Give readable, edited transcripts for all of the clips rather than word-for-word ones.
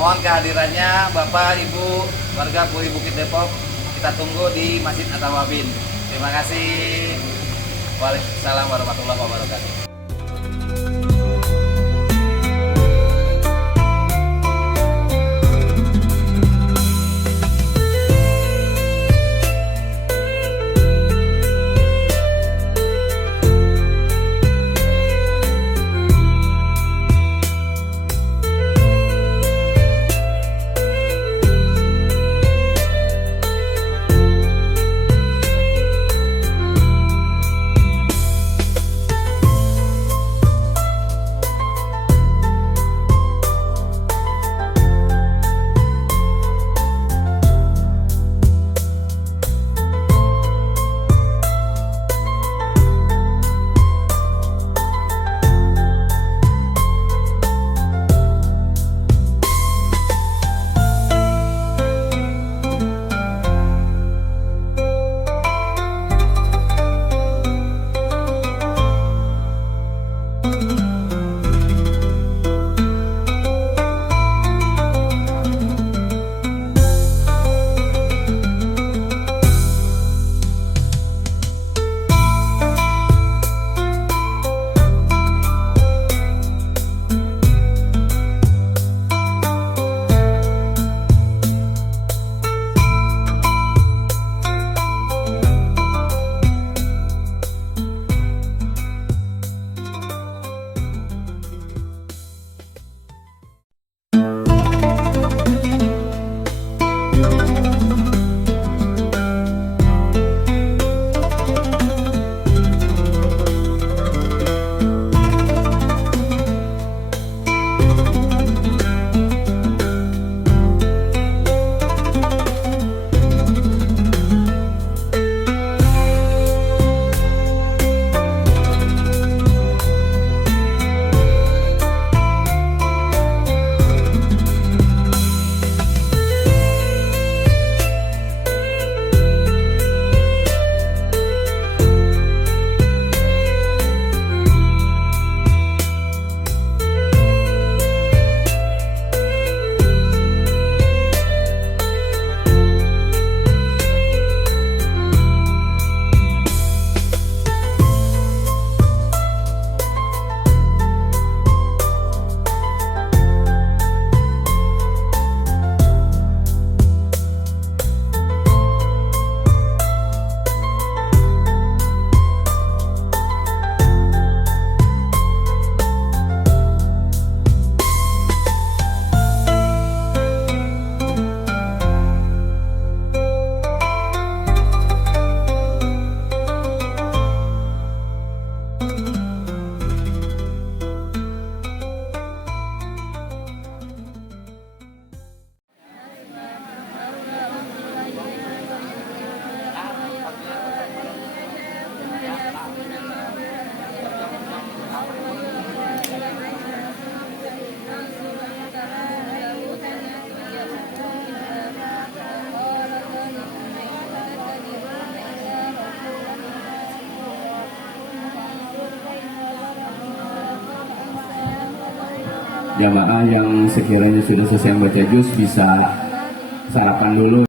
Mohon kehadirannya Bapak, Ibu, warga Puri Bukit Depok. Kita tunggu di Masjid At-Tawabin. Terima kasih. Waalaikumsalam warahmatullahi wabarakatuh. Jamaah yang sekiranya sudah selesai membaca juz bisa sarapan dulu.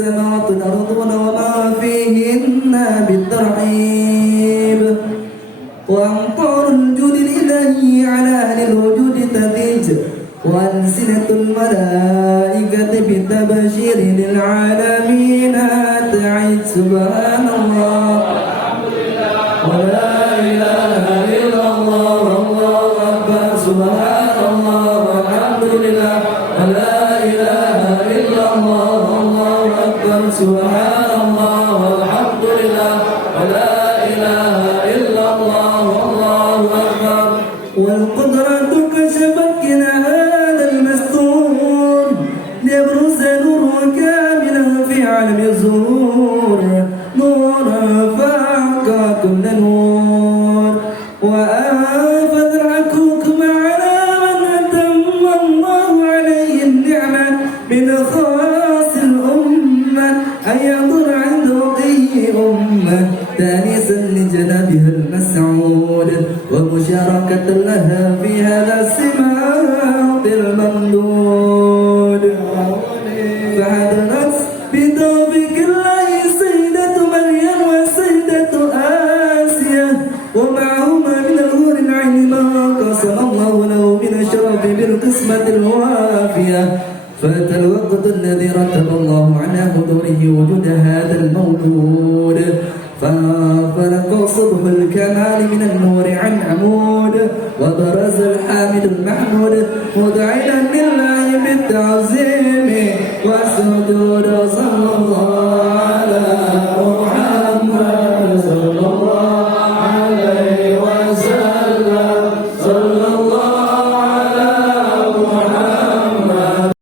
السماوات والأرض وما فيهن بالترحيب وأمطار الجود الإلهي على أهل الوجود تتيج وألسنة الملائكة بالتبشير للعالمين تعد سبحان الله ولا إله إلا الله والله أكبر سبحان الله والحمد لله ولا إله إلا الله والله أكبر سبحان الله والحمد لله ولا إله إلا الله والله أكبر والقدرة كشفت كلا هذا المستور ليبرز نور كاملا في عالم الظهور نورا فاق كل نور وأنفذ الحكم على من أتم الله عليه النعمة من خاص الأمة أن ينظر عند رقي أمة تانسا لجنابها المسعود ومشاركة لها في هذا السماط الممدود فحضرت بتوفيق الله سيدة مريم وسيدة آسيا ومعهما من الهور العين ما قسم الله له من الشرف بالقسمة الوافية فأتى الوقت الذي رتب الله على حضوره وجود هذا الموجود فانفلق صبح الكمال من النور عن عمود وبرز الحامد المحمود مدعيا لله بالتعظيم والسجود صلى الله على محمد صلى الله عليه وسلم صلى الله على محمد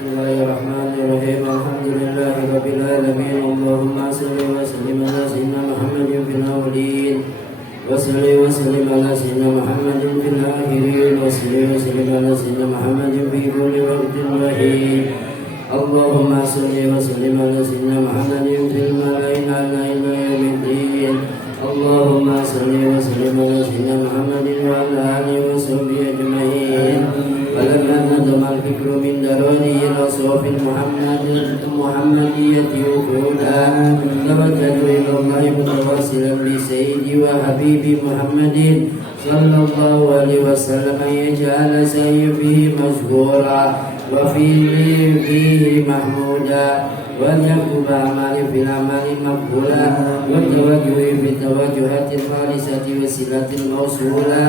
Bismillahirrahmanirrahim. Alhamdulillahirabbil alamin. Allahumma shalli wa sallim ala sayyidina Muhammadin fil awwalin. Wa salli wa sallim ala sayyidina Muhammadin fil akhirin. Wa salli wa sallim ala sayyidina Muhammadin fi kulli waqtin wa hin. Allahumma salli wa sallim ala sayyidina Muhammadin fil mala'il a'la ila yaumiddin. Allahumma salli wa sallim ala sayyidina Muhammadin wa ala alihi wa sahbihi ajma'in. فلما نظم الفكر من دراني إلى صوف المحمدية وقولا توجهت إلى الله متواصلا بسيدي وحبيبي محمد صلى الله عليه وسلم أن يجعل سعي فيه مشكورا وفيه محمودا وأن يكتب أعمالي في الأعمال مقبولا والتوجه في التوجهات الخالصة والصلة الموصولة.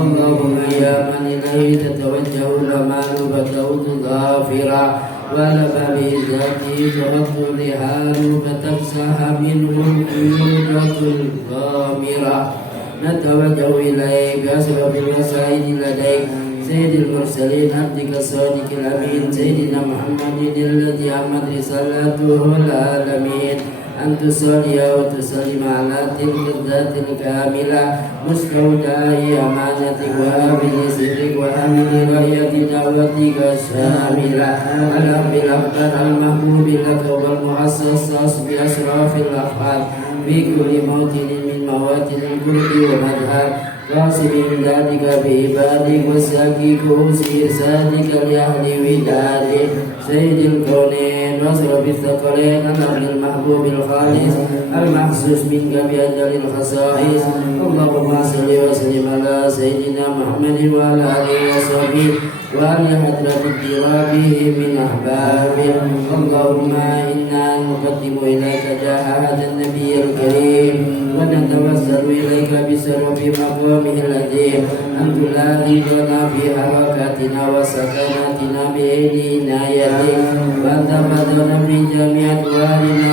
اللهم يا من إليه تتوجه الأعمال فتعود ظافرا وعلى بابه ذاته تغض الرحال فتفسح منه القيودة الغامرة. نتوجه إليك أسباب الوسائل لديك سيد المرسلين عبدك الصادق الأمين سيدنا محمد الذي عمت رسالته العالمين أن تصلي وتسلم على تلك الذات الكاملة مستودع أمانتك وآمن سرك وآمن راية دعوتك الشاملة الأب الأخضر المحبوب لك والمؤسس بأشراف الأفعال في كل موطن من مواطن القرب والمذهب واصل ذلك بعبادك وساقي كؤوس إرسالك لأهل ودادك سيد الكونين واصرف الثقلين الأمر المحبوب الخالص المحسوس منك بأجل الخصائص. اللهم صل وسلم على سيدنا محمد وعلى آله وصحبه وعلى حضرة اقترابه من أحبابه. اللهم إنا نقدم إليك جاه هذا النبي الكريم ونتوسل إليك بسبب مقامه العظيم أن تلاقينا في حركاتنا وسكناتنا بأيدي عنايتك وأن تبدلنا من جميع أدوارنا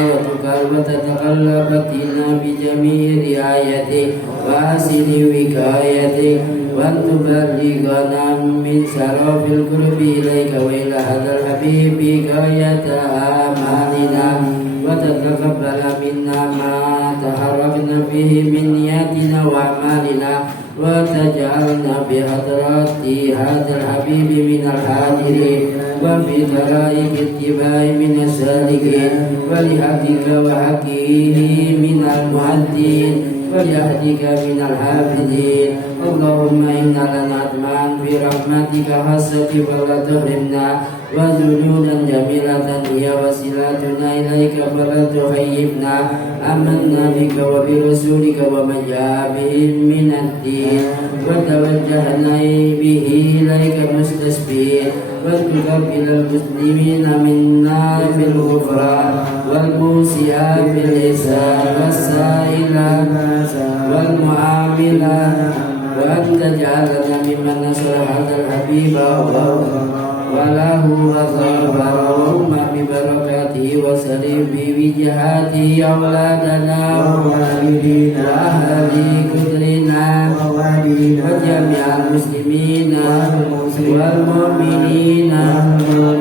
وتتقلب بنا بجميع رعايتك وحسن وقايتك وأن تبلغنا من شرف القرب إليك وإلى هذا الحبيب غاية آمالنا وتتقبل منا ما تحركنا فيه من نياتنا وأعمالنا وتجعلنا بحضرات هذا الحبيب من الحاضرين وفي طرائق اتباع من السالكين ولحقك وحقه من المهدين وليهدك من الحافظين. اللهم إنا لنطمع في رحمتك خاصة فلا تحرمنا وجنودا جميلة هي وسيلتنا إليك فلا تخيبنا. آمنا بك وبرسولك وما جاء به من الدين وتوجهنا به إليك مستسبين وتقبل المسلمين منا بالغفران والموسئات بالإحسان والسائلات والمعاملات وأن تجعلنا ممن نصر هذا الحبيب وله وظهرهم ببركاته وسلم بوجهاته أولادنا ووالدينا وأهل كثرنا وجميع المسلمين والمؤمنين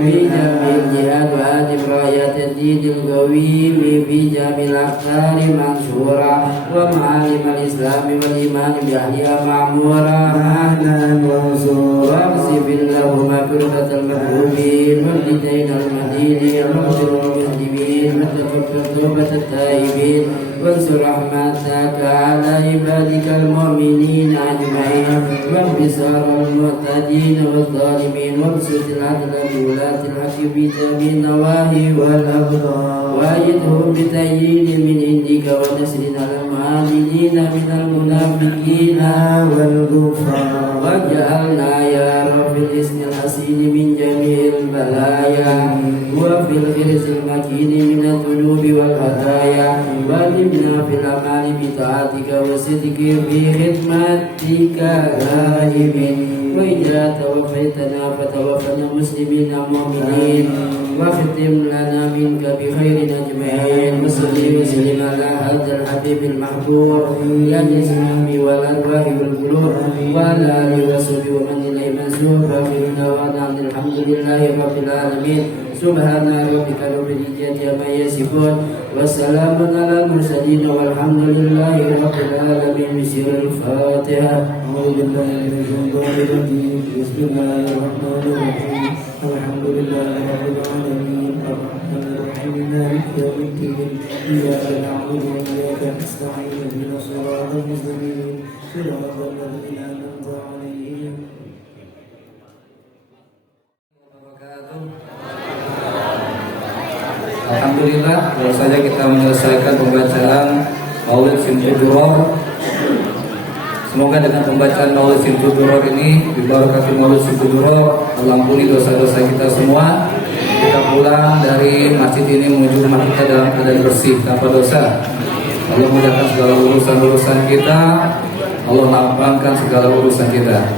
في جميع الجهاد وهذه راية الدين القويم في جميع الأقطار منشورة ومعالم الإسلام والإيمان بأهلها معمورة أهلا وسهلا واغفر اللهم كربة المكروبين والدين المدينين واغفر المسلمين وتقبل توبة التائبين وانصر رحمتك على عبادك المؤمنين أجمعين وانتصار المعتدين والظالمين وابسط العدل بولاة الحق في جميع النواهي والأبطال وأيدهم بتأييد من عندك ونصر على المعاندين من المنافقين والكفار واجعلنا يا رب الاسم الحسين من جميع البلايا وفي الحرص المكين من الذنوب والخطايا وألمنا في الأعمال بطاعتك وصدق في خدمتك دائمين وإذا توفيتنا فتوفنا مسلمين مؤمنين واختم لنا منك بخير أجمعين وصل وسلم على هذا الحبيب المحبوب يا الإسلام والأرواح والقلوب وعلى آله وصحبه ومن إليه Rasul wa akhiru da'wana alhamdulillahi rabbil alamin. Subhana rabbika rabbil izzati amma yasifun wa salamun alal mursalin walhamdulillahi rabbil alamin. Bismillahirrahmanirrahim. A'udzu billahi minasyaitonir rajim. Bismillahirrahmanirrahim. Alhamdulillahi rabbil alamin. Arrahmanir rahim. Maliki yaumiddin. Iyyaka na'budu wa iyyaka nasta'in. Ihdinas siratal mustaqim. Siratal ladzina an'amta 'alaihim. Alhamdulillah, baru saja kita menyelesaikan pembacaan Maulid Simtud Duror. Semoga dengan pembacaan Maulid Simtud Duror ini, dibarakati Maulid Simtud Duror, Allah ampuni dosa-dosa kita semua. Kita pulang dari masjid ini menuju rumah kita dalam keadaan bersih, tanpa dosa. Allah mudahkan segala urusan-urusan kita, Allah lapangkan segala urusan kita.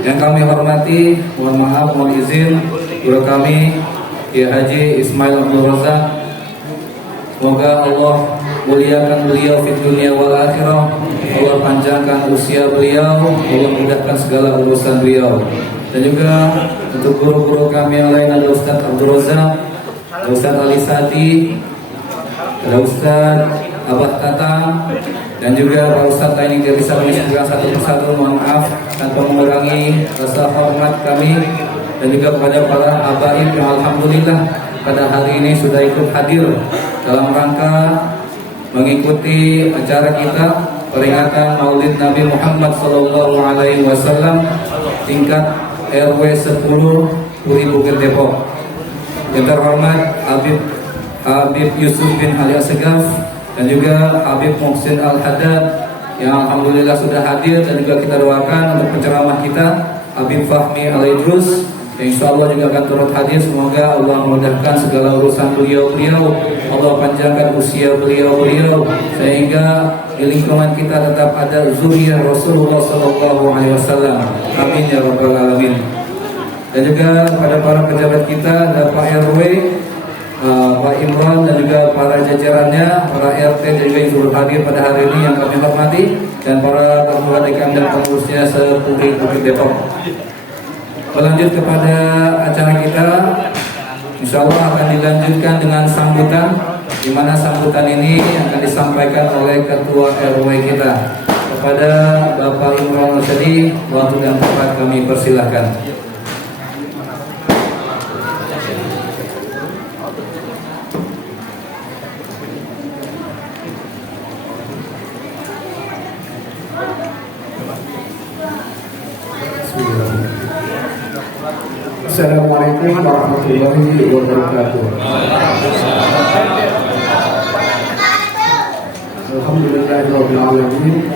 Yang kami hormati, mohon maaf, mohon izin, guru kami Kiai Haji Ismail Abdul Razak. Semoga Allah muliakan beliau di dunia wal akhirah. Allah panjangkan usia beliau, Allah mudahkan segala urusan beliau. Dan juga untuk guru-guru kami yang lain, ada Ustaz Abdul Razak, ada Ustaz Ali Sadi, ada Ustaz Abah Tatang, dan juga para Ustaz lain yang bisa kami sebutkan satu persatu. Mohon maaf tanpa mengurangi rasa hormat kami. Dan juga kepada para habaib yang alhamdulillah pada hari ini sudah ikut hadir dalam rangka mengikuti acara kita peringatan Maulid Nabi Muhammad SAW tingkat RW 10 Puri Bukit Depok. Yang terhormat Habib Yusuf bin Ali Asegaf dan juga Habib Muhsin Al-Haddad yang alhamdulillah sudah hadir, dan juga kita doakan untuk penceramah kita Habib Fahmi Al-Idrus. Insya Allah juga akan turut hadir. Semoga Allah memudahkan segala urusan beliau-beliau, Allah panjangkan usia beliau-beliau, sehingga di lingkungan kita tetap ada zuriyah Rasulullah SAW. Amin ya rabbal alamin. Dan juga pada para pejabat kita, ada Pak RW, Pak Imran, dan juga para jajarannya, para RT dan juga yang turut hadir pada hari ini yang kami hormati, dan para ketua dekan dan pengurusnya se-Puri Bukit Depok. Berlanjut kepada acara kita, insya Allah akan dilanjutkan dengan sambutan, di mana sambutan ini akan disampaikan oleh Ketua RW kita. Kepada Bapak Imran Al-Syadi, waktu dan tempat kami persilahkan. Assalamualaikum warahmatullahi wabarakatuh. Alhamdulillahirabbil alamin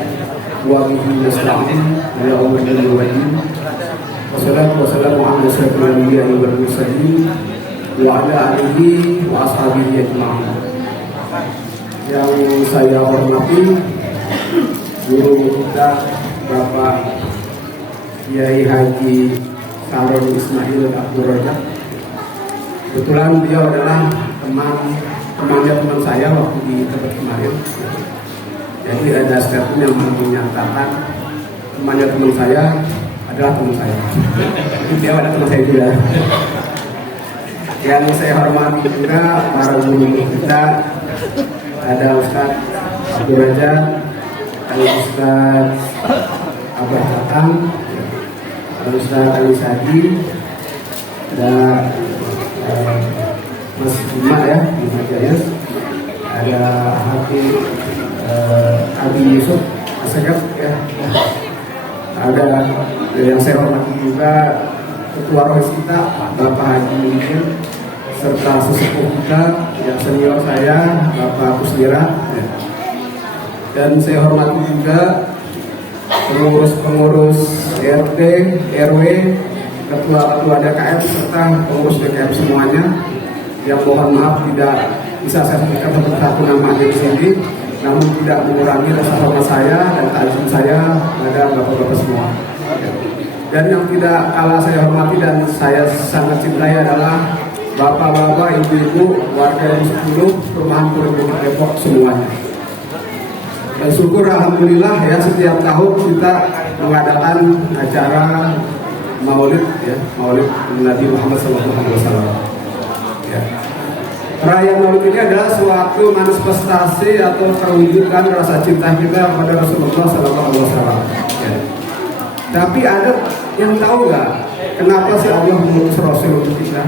wa bihi nasta'in ala umuri wa-din. Wassalatu wassalamu ala asyrafil anbiya'i wal mursalin wa ala alihi wa ashabihi ajma'in. Yang saya hormati guru kita Bapak Kiai Haji Saron Ismail Abdul Razak. Kebetulan beliau adalah teman saya waktu di tempat kemarin. Jadi ada statement yang menyatakan temannya teman saya adalah teman saya. Jadi beliau ada teman saya juga. Yang saya hormati juga para guru kita, ada Ustaz Abdul Razak, ada Ustaz Abah Tatang, Ustaz Ali Sadi, ada Mas Bima ya, Bima Jaya, ada Habib Abi Yusuf Asegaf ya, ada yang saya hormati juga Ketua Rohis kita Bapak Haji Mungkin, serta sesepuh kita yang senior saya Bapak Kusdira ya. Dan saya hormati juga pengurus-pengurus RT, RW, ketua-ketua DKM serta pengurus DKM semuanya, yang mohon maaf tidak bisa saya sebutkan satu nama di sini, namun tidak mengurangi rasa hormat saya dan takzim saya pada bapak-bapak semua. Dan yang tidak kalah saya hormati dan saya sangat cintai adalah bapak-bapak, ibu-ibu, warga yang 10 perumahan Puri Bukit Depok semuanya. Dan syukur alhamdulillah ya, setiap tahun kita mengadakan acara Maulid ya, Maulid Nabi Muhammad SAW. Ya. Perayaan Maulid ini adalah suatu manifestasi atau perwujudan rasa cinta kita kepada Rasulullah SAW. Ya. Tapi ada yang tahu nggak kenapa sih Allah mengutus Rasul untuk kita?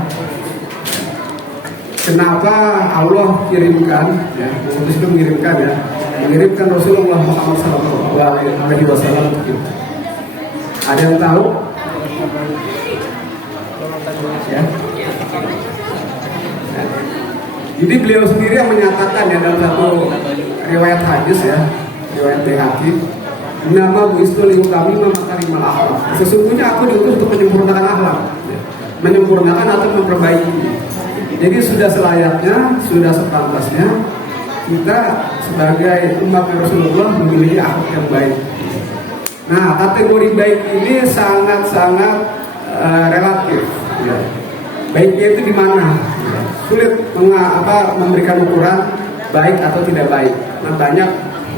Kenapa Allah kirimkan, ya, mengutus itu mengirimkan ya, mengirimkan Rasulullah Muhammad SAW untuk kita? Ada yang tahu? Ya. Jadi beliau sendiri yang menyatakan ya dalam satu riwayat hadis ya, riwayat Baihaqi, nama buistu liukami mamakarimal akhlak. Sesungguhnya aku diutus untuk menyempurnakan akhlak, ya. Menyempurnakan atau memperbaiki. Jadi sudah selayaknya, sudah sepantasnya kita sebagai umat Rasulullah memiliki akhlak yang baik. Nah, kategori baik ini sangat-sangat relatif. Ya. Baiknya itu di mana? Ya. Sulit memberikan ukuran baik atau tidak baik. Nah, banyak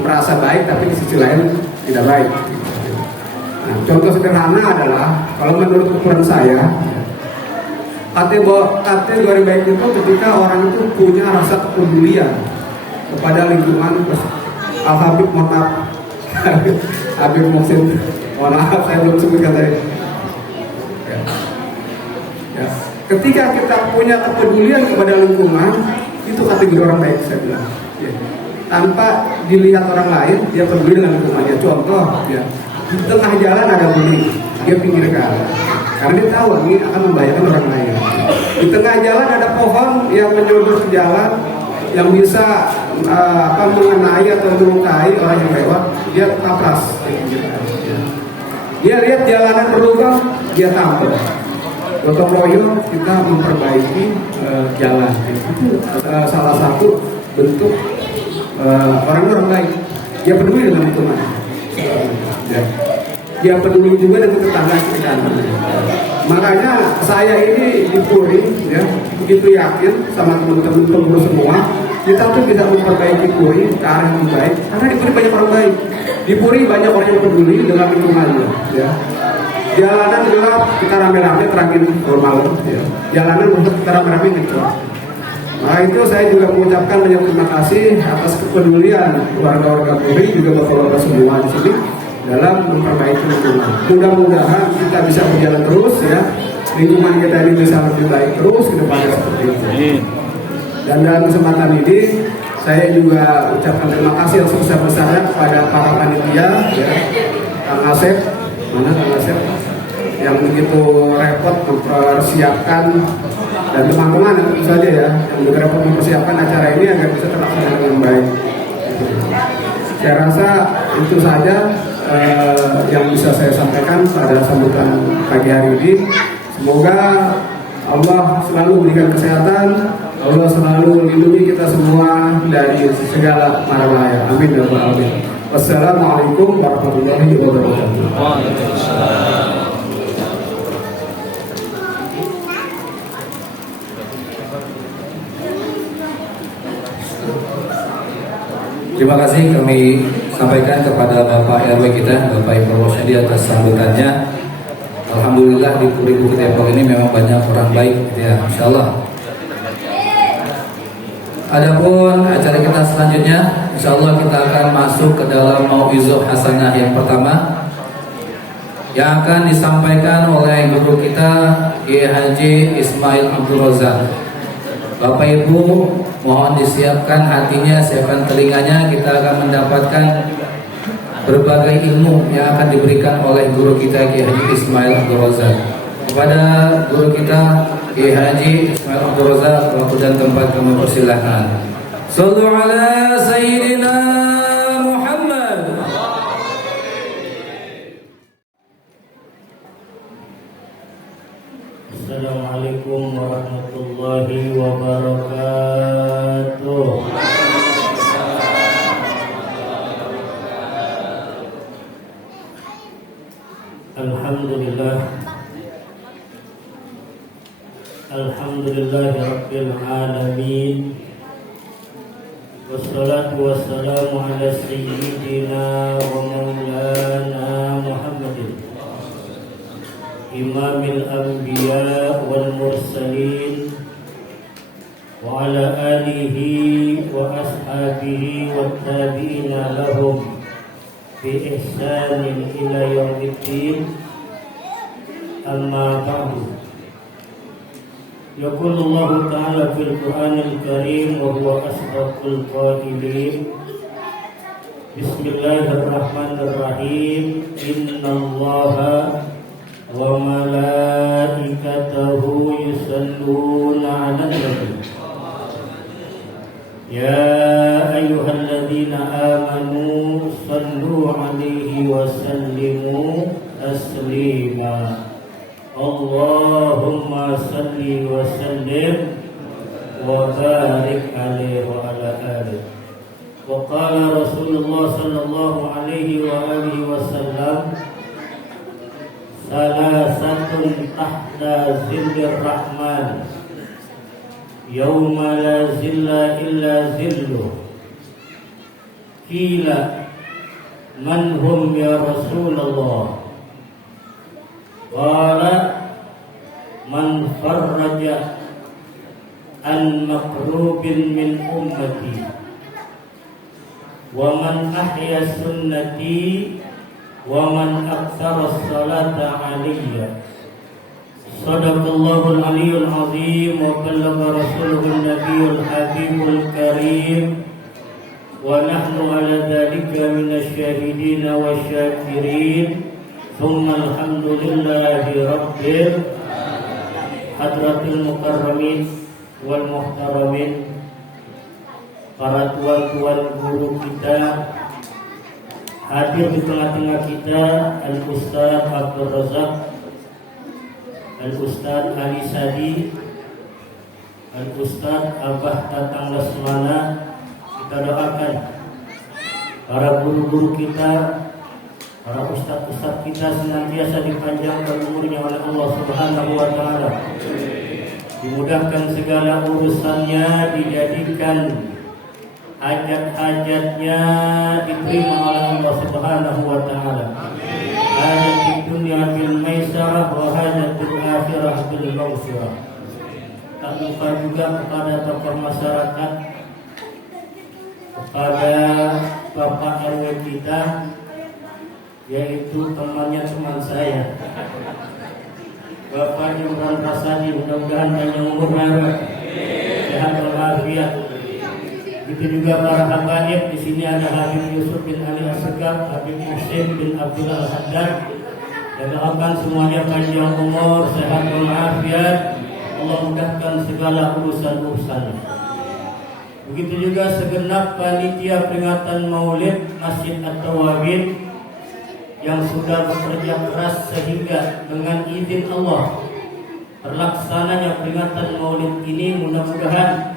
merasa baik tapi di sisi lain tidak baik. Nah, contoh sederhana adalah kalau menurut ukuran saya, kategori baik itu ketika orang itu punya rasa kepedulian kepada lingkungan. Habib, mohon maaf, Habib Muhsin, mohon maaf saya belum sebutkan tadi. Ya. Ketika kita punya kepedulian kepada lingkungan, itu kategori orang baik saya bilang. Ya. Tanpa dilihat orang lain, dia peduli dengan lingkungannya. Contoh, ya, di tengah jalan ada buli, dia pinggirkan, karena dia tahu ini akan membahayakan orang lain. Di tengah jalan ada pohon yang menyodor ke jalan, yang bisa mengenai atau melukai orang yang lewat, dia tabras. Dia lihat jalanan berlubang, dia tampil. Gotong royong kita memperbaiki jalan. Itu salah satu bentuk orang-orang baik. Dia peduli dengan lingkungan. Ya. Dia peduli juga dengan tetangga sekitar. Makanya saya ini di Puri, ya, begitu yakin sama teman-teman pengurus semua, kita tuh bisa memperbaiki Puri ke arah yang baik. Karena di Puri banyak orang baik. Di Puri banyak orang yang peduli dengan lingkungannya. Ya. Jalanan gelap, kita rame-rame terangin malam. Ya. Jalanan untuk kita rame-rame gitu. Nah itu saya juga mengucapkan banyak terima kasih atas kepedulian warga-warga Puri juga bapak-bapak semua di sini dalam memperbaiki lingkungan. Mudah-mudahan kita bisa berjalan terus ya, lingkungan kita ini bisa lebih baik terus ke depannya seperti itu. Dan dalam kesempatan ini saya juga ucapkan terima kasih yang sebesar-besarnya kepada para panitia ya, Kang Asep, mana Kang Asep, yang begitu repot mempersiapkan, dan teman-teman tentu saja ya yang begitu repot mempersiapkan acara ini agar bisa terlaksana dengan baik. Saya rasa itu saja yang bisa saya sampaikan pada sambutan pagi hari ini. Semoga Allah selalu memberikan kesehatan, Allah selalu melindungi kita semua dari segala mara bahaya. Amin ya rabbal alamin. Wassalamualaikum warahmatullahi wabarakatuh. Terima kasih kami sampaikan kepada Bapak RW kita, Bapak Ibu Rosyadi atas sambutannya. Alhamdulillah di Puri Bukit Depok ini memang banyak orang baik, ya, Insya Allah. Adapun acara kita selanjutnya, Insya Allah kita akan masuk ke dalam Mau'izah Hasanah yang pertama, yang akan disampaikan oleh guru kita Kiai Haji Ismail Abdul Razak. Bapak Ibu mohon disiapkan hatinya, siapkan telinganya, kita akan mendapatkan berbagai ilmu yang akan diberikan oleh guru kita Kiai Haji Ismail Abdul Razak. Kepada guru kita Kiai Haji Ismail Abdul Razak, waktu dan tempat kami persilahkan. Shallu ala Sayyidina Muhammad. Assalamualaikum warahmatullahi wabarakatuh. Alhamdulillah. Alhamdulillahirabbil alamin. Wassalatu wassalamu ala sayyidina wa maulana Muhammadin إمام الأنبياء والمرسلين وعلى آله وأصحابه والتابعين لهم بإحسان إلى يوم الدين. أما بعد، يقول الله تعالى في القرآن الكريم وهو أصدق القائلين: بسم الله الرحمن الرحيم. إن الله وملائكته يصلون على النبي يا أيها الذين آمنوا صلوا عليه وسلموا تسليما. اللهم صل وسلم وبارك عليه وعلى آله. وقال رسول الله صلى الله عليه وآله وسلم: salasatun tahta zillir rahman yawma la zilla illa zilluh. Qila man hum ya Rasulullah? Qala man farraja an makrubin min ummati wa man ahya sunnati wa man aktsara as-salata alayya. Shadaqallahul aliyyul azim wa ballagha rasuluhun nabiyyul habibul karim wa nahnu ala dzalika minasy syahidin wasyakirin. Thumma alhamdulillahi rabbil hadratil mukarramin wal muhtaramin, para tuan-tuan guru kita, hadir di tengah-tengah kita Al-Ustaz Abdul Razak, Al-Ustaz Ali Sadi, Al-Ustaz Abah Tatang Lesmana. Kita doakan para guru-guru kita, para ustaz-ustaz kita senantiasa dipanjangkan umurnya oleh Allah Subhanahu wa taala. Dimudahkan segala urusannya, dijadikan hajat-hajatnya diterima oleh Allah Subhanahu wa taala. Hajat di dunia bil maisarah wa hajat di akhirah bil maghfirah. Tak lupa juga kepada tokoh masyarakat, kepada Bapak RW kita, yaitu teman saya, Bapak Imran Rasadi. Mudah-mudahan panjang umur, sehat walafiat. Itu juga para habaib. Di sini ada Habib Yusuf bin Ali Asegaf, Habib Muhsin bin Abdullah Al-Haddad. Dan doakan semuanya panjang umur, sehat walafiat. Allah mudahkan segala urusan-urusan. Begitu juga segenap panitia peringatan Maulid Masjid At-Tawabin yang sudah bekerja keras sehingga dengan izin Allah terlaksananya peringatan Maulid ini. Mudah-mudahan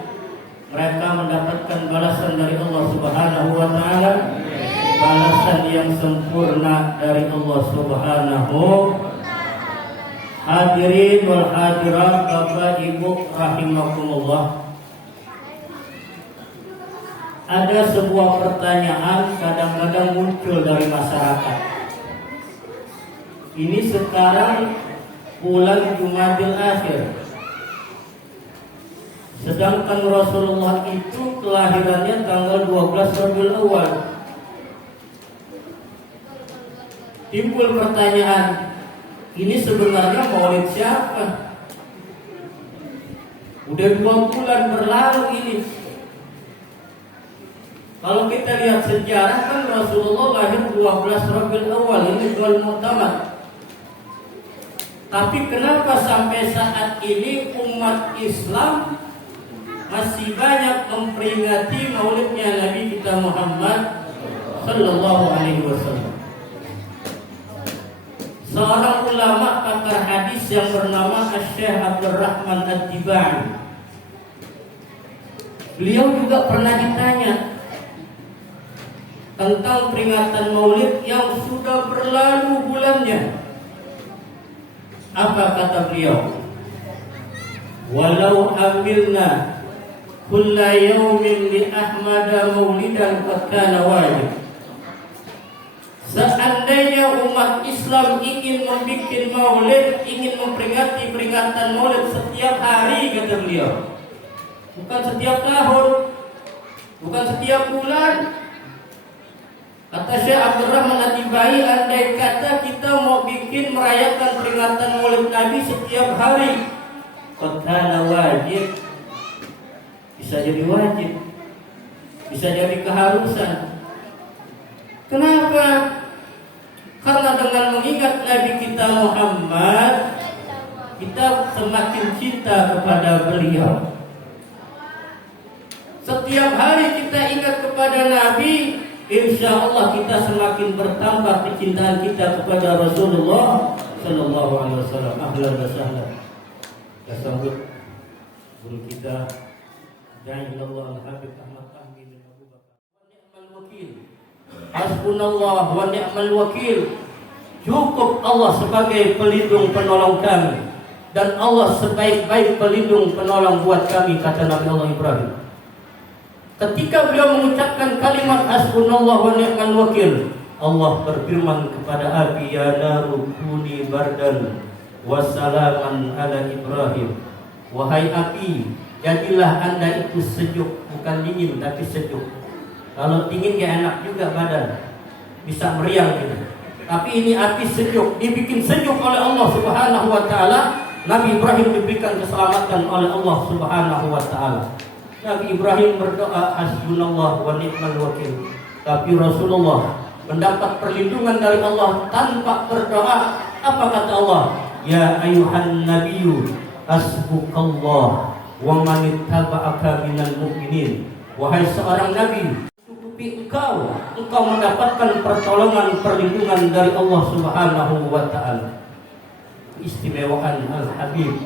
mereka mendapatkan balasan dari Allah Subhanahu wa taala, balasan yang sempurna dari Allah Subhanahu. Hadirin wal hadirat, Bapak Ibu rahimakumullah. Ada sebuah pertanyaan kadang-kadang muncul dari masyarakat. Ini sekarang bulan Jumadil Akhir, sedangkan Rasulullah itu kelahirannya tanggal 12 Rabiul Awal. Timbul pertanyaan, ini sebenarnya Maulid siapa? Udah 2 bulan berlalu ini. Kalau kita lihat sejarah kan Rasulullah lahir 12 Rabiul Awal, ini bulan Mu'tamad. Tapi kenapa sampai saat ini umat Islam masih banyak memperingati Maulidnya Nabi kita Muhammad Sallallahu Alaihi Wasallam? Seorang ulama pakar hadis yang bernama Syekh Abdul Rahman Ad-Dibai, beliau juga pernah ditanya tentang peringatan Maulid yang sudah berlalu bulannya. Apa kata beliau? Walau amilna kulla yawmin li Ahmada maulidan qad kana wajib. Seandainya umat Islam ingin membuat maulid, ingin memperingati peringatan maulid setiap hari, kata beliau, bukan setiap tahun, bukan setiap bulan. Kata Syekh Abdurrahman Atibai, andai kata kita mau bikin merayakan peringatan maulid Nabi setiap hari, qad wajib, bisa jadi wajib, bisa jadi keharusan. Kenapa? Karena dengan mengingat Nabi kita Muhammad, kita semakin cinta kepada beliau. Setiap hari kita ingat kepada Nabi, insya Allah kita semakin bertambah kecintaan kita kepada Rasulullah Sallallahu Alaihi Wasallam. Ahlan wa sahlan. Kita sambut guru kita, Da'illallah Al-Habib Ahmad Fahmi bin Abu Bakar. Wa ni'mal wakil. Hasbunallah wa ni'mal wakil. Cukup Allah sebagai pelindung penolong kami, dan Allah sebaik-baik pelindung penolong buat kami, kata Nabi Allah Ibrahim. Ketika beliau mengucapkan kalimat hasbunallah wa ni'mal wakil, Allah berfirman kepada api, ya naru kuni bardan wa salaman ala Ibrahim. Wahai api, jadilah anda itu sejuk, bukan dingin tapi sejuk. Kalau dingin gak enak juga badan, bisa meriang gitu. Tapi ini api sejuk, dibikin sejuk oleh Allah Subhanahu wa taala. Nabi Ibrahim diberikan keselamatan oleh Allah Subhanahu wa taala. Nabi Ibrahim berdoa hasbunallah wa ni'mal wakil. Tapi Rasulullah mendapat perlindungan dari Allah tanpa berdoa. Apa kata Allah? Ya ayuhan nabiyyu hasbukallah wa man ittaba'aka minal mu'minin. Wahai seorang nabi, cukupi engkau mendapatkan pertolongan, perlindungan dari Allah Subhanahu wa taala. Istimewaan Al-Habib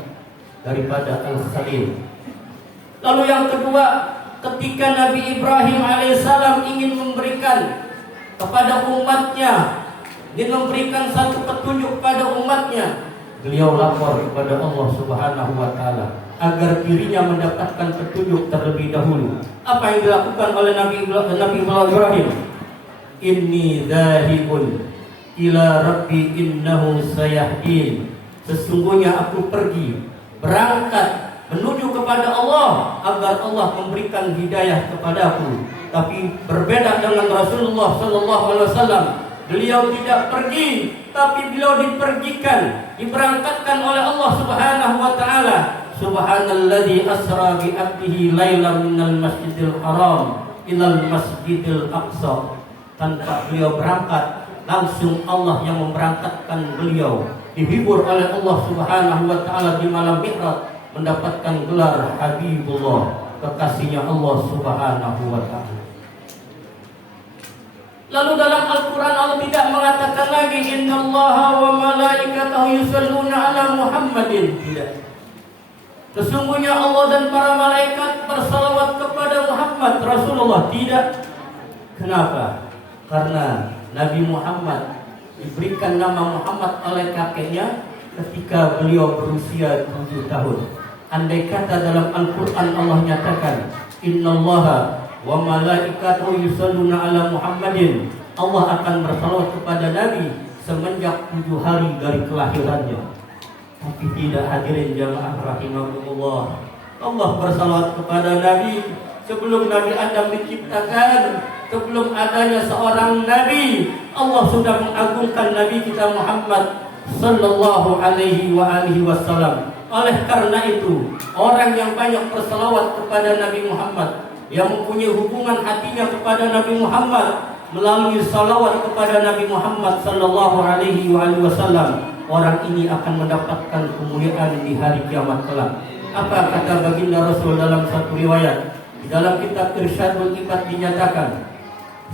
daripada Al-Khalil. Lalu yang kedua, ketika Nabi Ibrahim alaihissalam ingin memberikan kepada umatnya, dia memberikan satu petunjuk kepada umatnya, beliau lapor kepada Allah Subhanahu wa taala agar dirinya mendapatkan petunjuk terlebih dahulu. Apa yang dilakukan oleh Nabi Ibrahim? Inni dzahibun ila rabbi innahu sayahdin. Sesungguhnya aku pergi, berangkat menuju kepada Allah agar Allah memberikan hidayah kepadaku. Tapi berbeda dengan Rasulullah Sallallahu Alaihi Wasallam, beliau tidak pergi, tapi beliau dipergikan, diberangkatkan oleh Allah Subhanahu Wa Taala. Subhanalladzi asra bi 'abdihi lailan minal masjidil haram ilal masjidil aqsa. Tanpa beliau berangkat, langsung Allah yang memberangkatkan beliau. Dihibur oleh Allah Subhanahu Wa Taala di malam Mi'raj, mendapatkan gelar Habibullah, kekasihnya Allah Subhanahu wa taala. Lalu dalam Al-Qur'an Allah tidak mengatakan lagi innallaha wa malaikatahu yusholluna ala Muhammadin. Tidak. Sesungguhnya Allah dan para malaikat bersalawat kepada Muhammad Rasulullah. Tidak. Kenapa? Karena Nabi Muhammad diberikan nama Muhammad oleh kakeknya ketika beliau berusia 7 tahun. Andai kata dalam Al-Quran Allah nyatakan innallaha wa malaikatahu yusholluna ala Muhammadin, Allah akan bersalawat kepada Nabi semenjak 7 hari dari kelahirannya. Tapi tidak, hadirin jamaah rahimahumullah, Allah bersalawat kepada Nabi sebelum Nabi Adam diciptakan, sebelum adanya seorang Nabi. Allah sudah mengagungkan Nabi kita Muhammad Sallallahu alaihi wasallam. Oleh karena itu, orang yang banyak berselawat kepada Nabi Muhammad, yang mempunyai hubungan hatinya kepada Nabi Muhammad melalui salawat kepada Nabi Muhammad Sallallahu alaihi wasallam, orang ini akan mendapatkan kemuliaan di hari kiamat kelak. Apa kata baginda Rasul dalam satu riwayat? Di dalam kitab Irsyadul Ibad dinyatakan,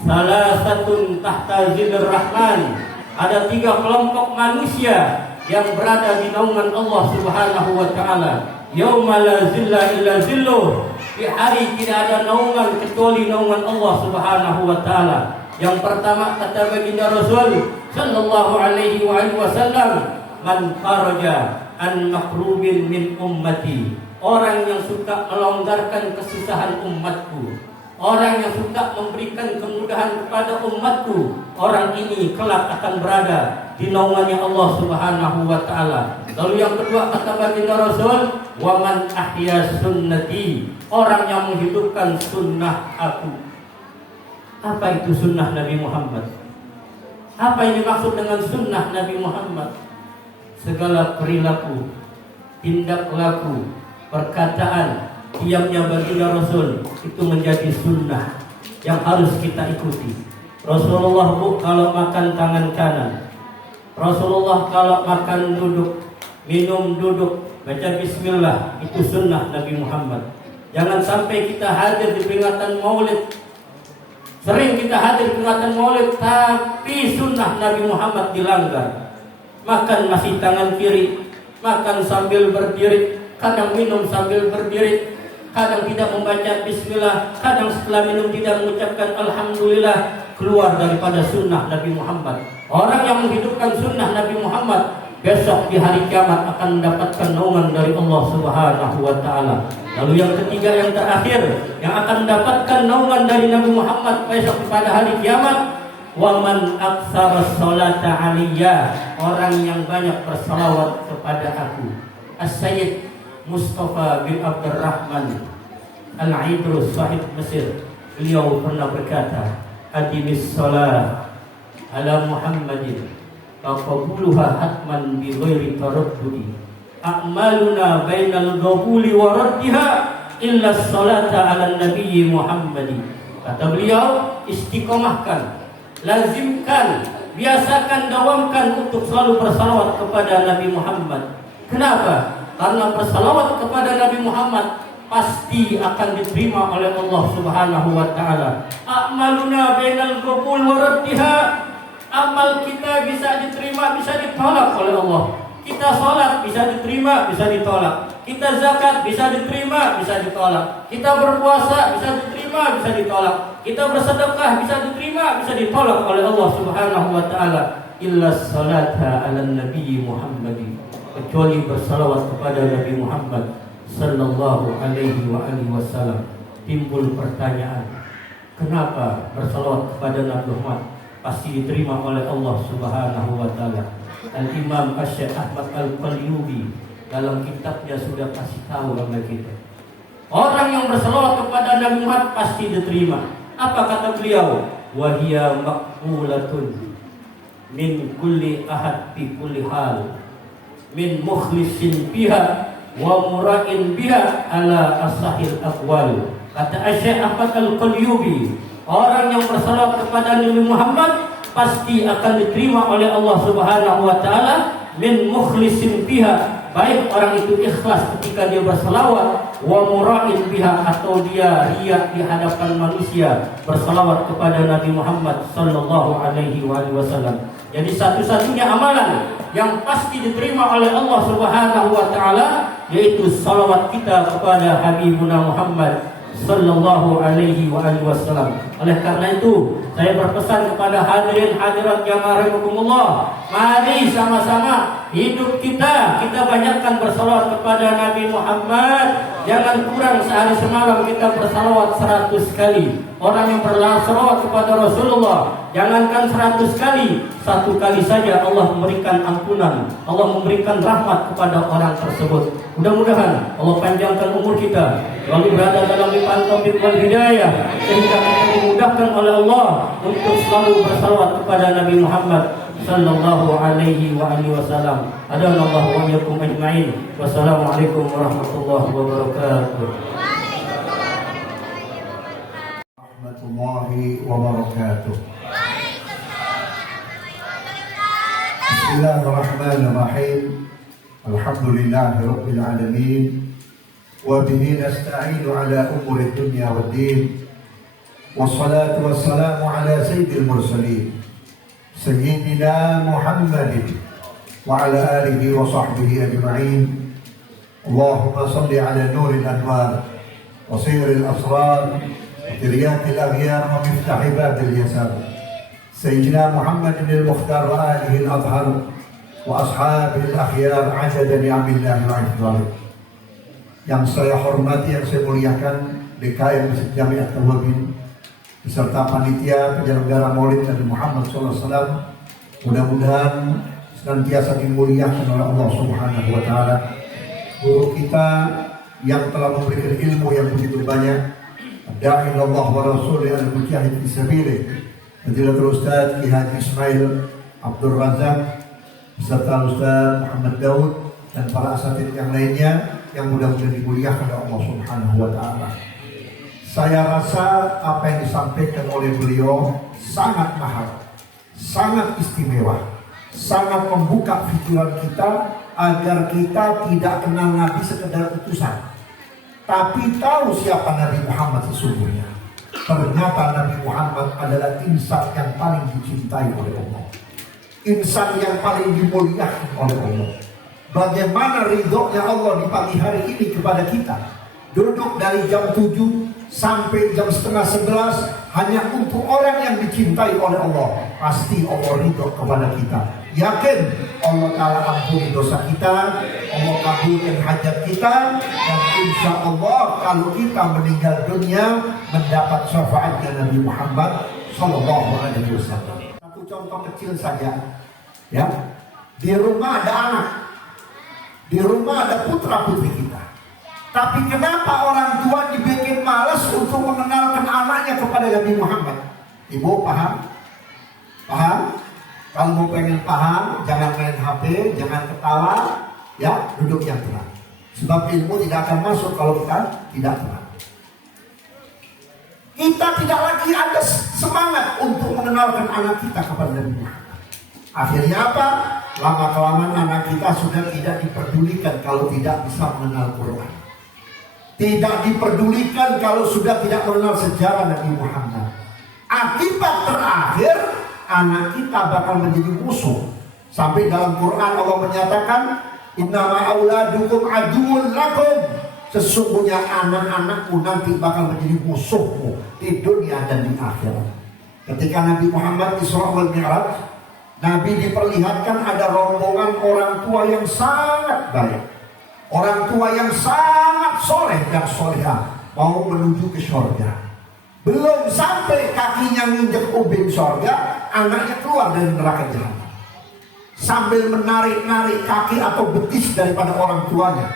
salasatun tahta zillir rahman, ada 3 kelompok manusia yang berada di naungan Allah Subhanahu wa taala. Yauma la zilla illa zilluh, di hari tidak ada naungan kecuali naungan Allah Subhanahu wa taala. Yang pertama kata baginda Rasul sallallahu alaihi wasallam, man faraja an makrubin min ummati, orang yang suka melonggarkan kesusahan umatku, orang yang suka memberikan kemudahan kepada umatku, orang ini kelak akan berada di naungannya Allah Subhanahu wa taala. Lalu yang kedua kata baginda Rasul, wa man ahya sunnati, orang yang menghidupkan sunnah aku. Apa itu sunnah Nabi Muhammad? Apa yang dimaksud dengan sunnah Nabi Muhammad? Segala perilaku, tindak laku, perkataan, diamnya baginda Rasul itu menjadi sunnah yang harus kita ikuti. Rasulullah kalau makan tangan kanan, Rasulullah kalau makan duduk, minum duduk, baca bismillah, itu sunnah Nabi Muhammad. Jangan sampai kita hadir di peringatan maulid, sering kita hadir di peringatan maulid tapi sunnah Nabi Muhammad dilanggar. Makan masih tangan kiri, makan sambil berdiri, kadang minum sambil berdiri, kadang tidak membaca bismillah, kadang setelah minum tidak mengucapkan alhamdulillah, keluar daripada sunnah Nabi Muhammad. Orang yang menghidupkan sunnah Nabi Muhammad besok di hari kiamat akan mendapatkan naungan dari Allah Subhanahu wa taala. Lalu yang ketiga, yang terakhir, yang akan mendapatkan naungan dari Nabi Muhammad besok pada hari kiamat, wa man aktsara sholata aliyya, orang yang banyak bersalawat kepada aku. As-Sayyid Mustafa bin Abdurrahman Al-Idrus sahib Mesir, beliau pernah berkata, adimis shalah ala Muhammadin faqabuluha hatman bi ghairi taraddudi, a'maluna bainal qabuli wa raddiha illa sholata ala nabiyyi Muhammadi. Kata beliau, istiqomahkan, lazimkan, biasakan, dawamkan untuk selalu bersalawat kepada Nabi Muhammad. Kenapa? Karena bersalawat kepada Nabi Muhammad pasti akan diterima oleh Allah Subhanahu wa taala. A'maluna bainal qabul wa raddiha, amal kita bisa diterima, bisa ditolak oleh Allah. Kita salat bisa diterima, bisa ditolak. Kita zakat bisa diterima, bisa ditolak. Kita berpuasa bisa diterima, bisa ditolak. Kita bersedekah bisa diterima, bisa ditolak oleh Allah Subhanahu wa taala. Illa salata 'alan nabi Muhammadin, kecuali bersalawat kepada Nabi Muhammad sallallahu alaihi wa alihi wasallam. Timbul pertanyaan, kenapa bersalawat kepada Nabi Muhammad pasti diterima oleh Allah Subhanahu wa taala? Al-Imam Asy-Syaikh Ahmad Al-Qalyubi dalam kitabnya sudah kasih tahu kepada kita, orang yang bersalawat kepada Nabi Muhammad pasti diterima. Apa kata beliau? Wa hiya maqbulatun min kulli ahad fi kulli hal, min mukhlisin biha wa mura'in biha ala asahil aqwal. Kata Asy-Syaikh Ahmad Al-Qalyubi, orang yang bersalawat kepada Nabi Muhammad pasti akan diterima oleh Allah Subhanahu wa taala, min mukhlisin biha, baik orang itu ikhlas ketika dia bersalawat, wa mura'in biha, atau dia riya di hadapan manusia bersalawat kepada Nabi Muhammad sallallahu alaihi wasallam. Jadi satu-satunya amalan yang pasti diterima oleh Allah Subhanahu wa taala yaitu salawat kita kepada Habibuna Muhammad sallallahu alaihi wasallam. Oleh karena itu, saya berpesan kepada hadirin hadirat jamaah rahimakumullah, mari sama-sama hidup kita banyakkan bersalawat kepada Nabi Muhammad. Jangan kurang sehari semalam kita bersalawat 100 kali. Orang yang bersalawat kepada Rasulullah, jangankan 100 kali, 1 kali saja Allah memberikan ampunan, Allah memberikan rahmat kepada orang tersebut. Mudah-mudahan Allah panjangkan umur kita, lalu berada dalam limpahan taufik wal hidayah, sehingga kita dimudahkan oleh Allah untuk selalu bersalawat kepada Nabi Muhammad sallallahu alaihi wasallam. Adanallahu wa iyyakum ajma'in. Wassalamualaikum warahmatullahi wabarakatuh. Warahmatullahi wabarakatuh. Bismillahirrahmanirrahim. Alhamdulillahi rabbil alamin. Wa bihi nasta'inu ala umuri dunya waddin. Wassalatu wassalamu ala sayyidil mursalin Sayyidina Muhammadin wa ala alihi wa sahbihi ajma'in. Allahumma salli ala nuril anwar wa siril asrar wa tiryakil aghyar wa miftahi babil yasar Sayyidina Muhammadin al-Mukhtar wa alihi al-adhar wa ashabil akhyar ajada ni'amillahi wa ifdhari. Yang saya hormati, yang saya muliakan DKM Masjid Jami At-Tawabin beserta panitia penyelenggara Maulid Nabi Muhammad SAW, mudah-mudahan senantiasa dimuliakan oleh Allah Subhanahu wa Ta'ala. Guru kita yang telah memberikan ilmu yang begitu banyak, da'i Allah wa rasulih al-mujahid fi sabilih, Fadilatul Ustaz Ki Haji Ismail Abdul Razak beserta Ustaz Muhammad Daud dan para asatidz yang lainnya yang mudah-mudahan dimuliakan oleh Allah Subhanahu wa Ta'ala. Saya rasa apa yang disampaikan oleh beliau sangat mahal, sangat istimewa, sangat membuka pikiran kita agar kita tidak kenal Nabi sekedar utusan, tapi tahu siapa Nabi Muhammad sesungguhnya. Ternyata Nabi Muhammad adalah insan yang paling dicintai oleh Allah, insan yang paling dimuliakan oleh Allah. Bagaimana ridhonya Allah di pagi hari ini kepada kita, duduk dari jam 7 sampai jam setengah 11 hanya untuk orang yang dicintai oleh Allah. Pasti Allah ridho kepada kita. Yakin Allah Ta'ala ampuni dosa kita, Allah kabulkan hajat kita, dan insya Allah kalau kita meninggal dunia mendapat syafaatnya Nabi Muhammad SAW. Satu contoh kecil saja, ya. Di rumah ada anak, di rumah ada putra putri kita, tapi kenapa orang tua dibikin malas untuk mengenalkan anaknya kepada Nabi Muhammad? Ibu paham? Paham? Kalau mau pengen paham, jangan main HP, jangan ketawa, ya, duduk yang tenang. Sebab ilmu tidak akan masuk kalau kita tidak tenang. Kita tidak lagi ada semangat untuk mengenalkan anak kita kepada Nabi Muhammad. Akhirnya apa? Lama-kelamaan anak kita sudah tidak diperdulikan kalau tidak bisa mengenal Quran. Tidak diperdulikan kalau sudah tidak mengenal sejarah Nabi Muhammad. Akibat terakhir, anak kita bakal menjadi musuh. Sampai dalam Quran Allah menyatakan, innama auladukum aduwwun lakum. Sesungguhnya anak-anakmu nanti bakal menjadi musuhmu di dunia dan di akhirat. Ketika Nabi Muhammad Isra wal Mi'raj, Nabi diperlihatkan ada rombongan orang tua yang sangat baik, orang tua yang sangat soleh dan solehah, mau menuju ke surga. Belum sampai kakinya nginjek ubin surga, anaknya keluar dari neraka jahanam sambil menarik-narik kaki atau betis daripada orang tuanya,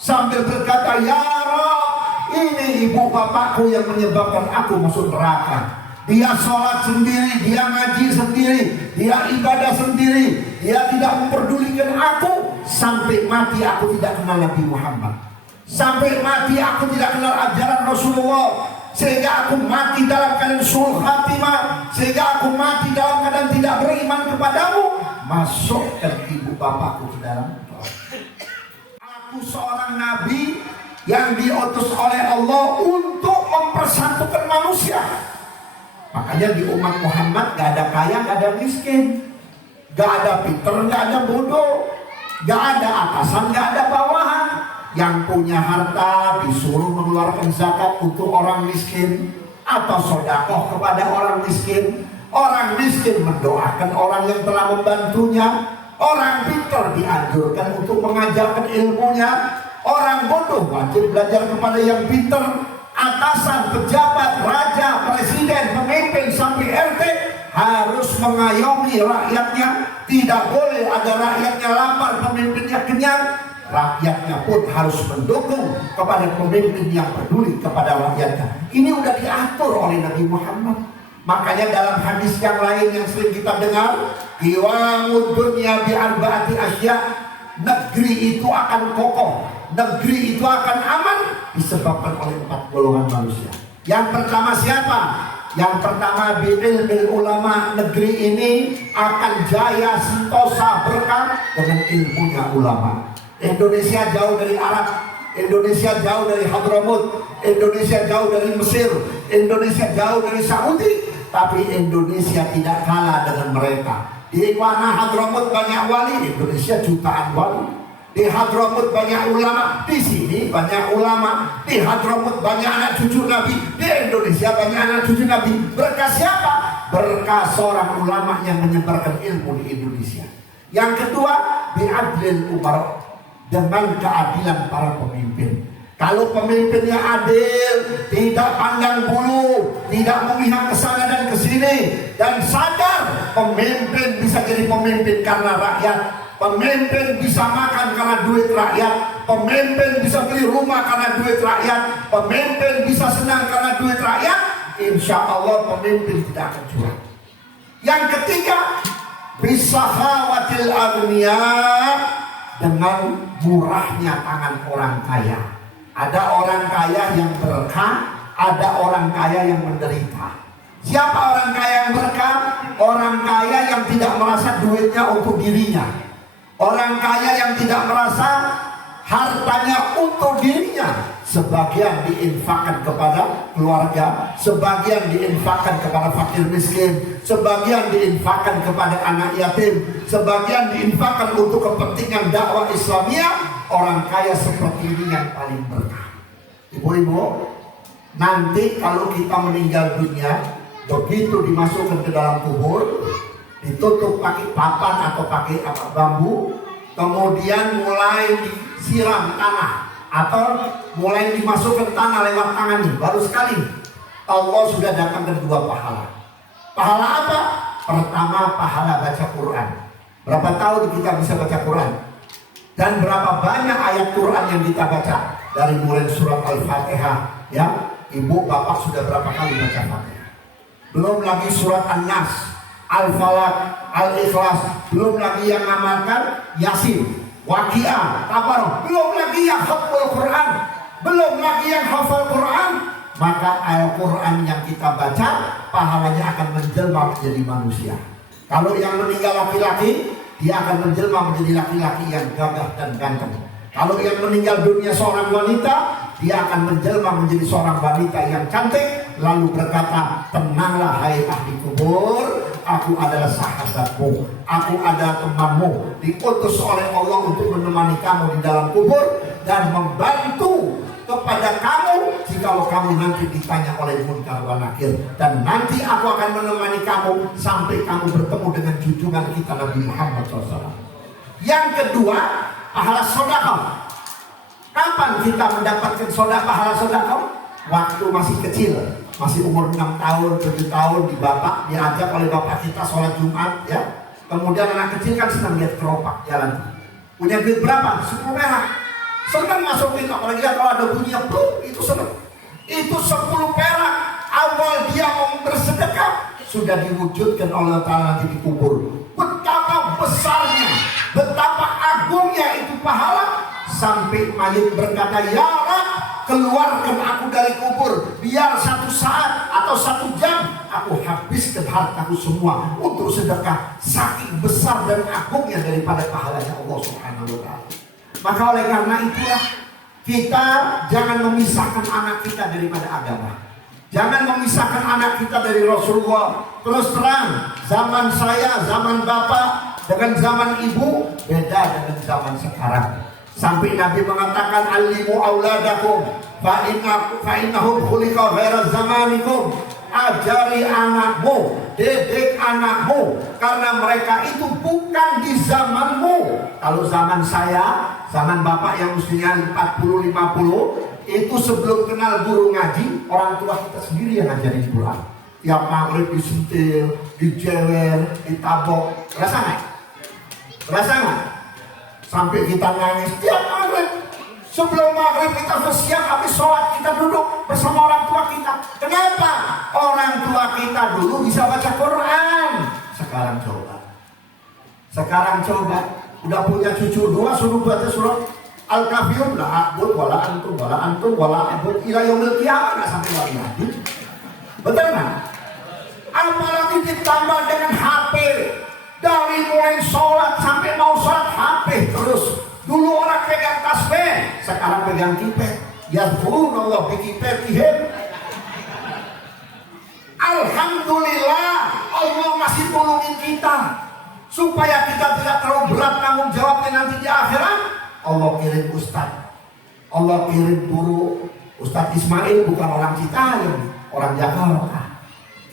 sambil berkata, ya Rabb, ini ibu bapakku yang menyebabkan aku masuk neraka. Dia sholat sendiri, dia ngaji sendiri, dia ibadah sendiri, dia tidak memperdulikan aku. Sampai mati aku tidak kenal Nabi Muhammad, sampai mati aku tidak kenal ajaran Rasulullah, sehingga aku mati dalam keadaan suul khatimah, sehingga aku mati dalam keadaan tidak beriman kepadamu. Masukkan ibu bapakku ke dalam neraka. Aku seorang nabi yang diutus oleh Allah untuk mempersatukan manusia. Makanya di umat Muhammad gak ada kaya, gak ada miskin, gak ada pinter, gak ada bodoh, gak ada atasan, gak ada bawahan. Yang punya harta disuruh mengeluarkan zakat untuk orang miskin atau sedekah kepada orang miskin. Orang miskin mendoakan orang yang telah membantunya. Orang pintar dianjurkan untuk mengajarkan ilmunya. Orang bodoh wajib belajar kepada yang pintar. Atasan, pejabat, raja, presiden, pemimpin sampai RT harus mengayomi rakyatnya. Tidak boleh ada rakyatnya lapar, pemimpinnya kenyang. Rakyatnya pun harus mendukung kepada pemimpin yang peduli kepada rakyatnya. Ini udah diatur oleh Nabi Muhammad. Makanya dalam hadis yang lain yang sering kita dengar, qiwamud dunya bi arba'ati asya, negeri itu akan kokoh, negeri itu akan aman disebabkan oleh 4 golongan manusia. Yang pertama siapa? Yang pertama bi'ilmil ulama, negeri ini akan jaya sentosa berkah dengan ilmunya ulama. Indonesia jauh dari Arab, Indonesia jauh dari Hadramut, Indonesia jauh dari Mesir, Indonesia jauh dari Saudi, tapi Indonesia tidak kalah dengan mereka. Di mana Hadramut banyak wali, Indonesia jutaan wali. Di Hadramut banyak ulama, di sini banyak ulama. Di Hadramut banyak anak cucu Nabi, di Indonesia banyak anak cucu Nabi. Berkah siapa? Berkah seorang ulama yang menyebarkan ilmu di Indonesia. Yang kedua, bi'adlil umar, dengan keadilan para pemimpin. Kalau pemimpinnya adil, tidak pandang bulu, tidak memihak ke sana dan ke sini, dan sadar pemimpin bisa jadi pemimpin karena rakyat, pemimpin bisa makan karena duit rakyat, pemimpin bisa beli rumah karena duit rakyat, pemimpin bisa senang karena duit rakyat, insya Allah pemimpin tidak akan curang. Yang ketiga, bisa khawatil agniya, dengan murahnya tangan orang kaya. Ada orang kaya yang berkah, ada orang kaya yang menderita. Siapa orang kaya yang berkah? Orang kaya yang tidak merasa duitnya untuk dirinya. Orang kaya yang tidak merasa hartanya untuk dirinya. Sebagian diinfakkan kepada keluarga, sebagian diinfakkan kepada fakir miskin, sebagian diinfakkan kepada anak yatim, sebagian diinfakkan untuk kepentingan dakwah Islamiyah. Orang kaya seperti ini yang paling berkah. Ibu-ibu, nanti kalau kita meninggal dunia, begitu dimasukkan ke dalam kubur, ditutup pakai papan atau pakai bambu, kemudian mulai disiram tanah atau mulai dimasukkan tanah lewat tangan ini, baru sekali Allah sudah datangkan dua pahala. Pahala apa? Pertama, pahala baca Quran. Berapa tahun kita bisa baca Quran? Dan berapa banyak ayat Quran yang kita baca? Dari mulai surat Al-Fatihah, ya, ibu bapak sudah berapa kali baca Fatihah? Belum lagi surat An-Nas, Al-Falaq, Al-Ikhlas, belum lagi yang ngamalkan Yasin, Waqiah, Tabarok, belum lagi yang hafal Quran, belum lagi yang hafal Quran. Maka Al-Quran yang kita baca, pahalanya akan menjelma menjadi manusia. Kalau yang meninggal laki-laki, dia akan menjelma menjadi laki-laki yang gagah dan ganteng. Kalau yang meninggal dunia seorang wanita, dia akan menjelma menjadi seorang wanita yang cantik, lalu berkata, tenanglah hai ahli kubur, aku adalah sahabatmu, aku adalah temanmu, diutus oleh Allah untuk menemani kamu di dalam kubur dan membantu kepada kamu jikalau kamu nanti ditanya oleh Munkar wa Nakir, dan nanti aku akan menemani kamu sampai kamu bertemu dengan junjungan kita Nabi Muhammad SAW. Yang kedua, pahala sedekah. Kapan kita mendapatkan pahala sedekah? Waktu masih kecil, masih umur 6 tahun, 7 tahun, diajak oleh bapak kita sholat Jumat, ya. Kemudian anak kecil kan senang lihat keropak jalan. Punya duit berapa? 10 perak. Senang masukin, apalagi kalau ada bunyinya pluk, itu senang. Itu 10 perak. Awal dia mau bersedekah, sudah diwujudkan oleh Ta'ala di kubur. Betapa besarnya, betapa agungnya itu pahala, sampai mayit berkata, ya Rab, keluarkan aku dari kubur, biar 1 saat atau 1 jam aku habiskan hartaku semua untuk sedekah. Saking besar dan agungnya daripada pahalanya Allah Subhanahu wa Ta'ala. Maka oleh karena itulah kita jangan memisahkan anak kita daripada agama. Jangan memisahkan anak kita dari Rasulullah. Terus terang, zaman saya, zaman bapak dengan zaman ibu beda dengan zaman sekarang. Sampai Nabi mengatakan, alimu auladakum fa innahum khuliqa ghaira zamanikum. Ajari anakmu, didik anakmu, karena mereka itu bukan di zamanmu. Kalau zaman saya, zaman bapak yang usianya 40-50, itu sebelum kenal guru ngaji, orang tua kita sendiri yang ngajarin Quran. Tiap maghrib disentil, dijewer, ditabok. Rasa nggak? Rasa nggak? Sampai kita nangis tiap maghrib. Sebelum maghrib kita bersiap, habis sholat kita duduk bersama orang tua kita. Kenapa? Orang tua kita dulu bisa baca Quran. Sekarang coba. Udah punya cucu 2, suruh baca surat Al-Kafirun, la a'bud wala antum wala a'bud ila yaumil qiyamah, nggak sampai lagi ngaji. Betul nggak? Apalagi ditambah dengan HP. Dari mulai sholat sampai mau sholat HP terus. Dulu orang pegang tasbih, sekarang pegang kipet. Yazkurullah bi kipetihim. Alhamdulillah, Allah masih tolongin kita supaya kita tidak terlalu berat tanggung jawabnya nanti di akhirat. Allah kirim ustaz, Allah kirim guru. Ustaz Ismail bukan orang Citarem, orang Jakarta.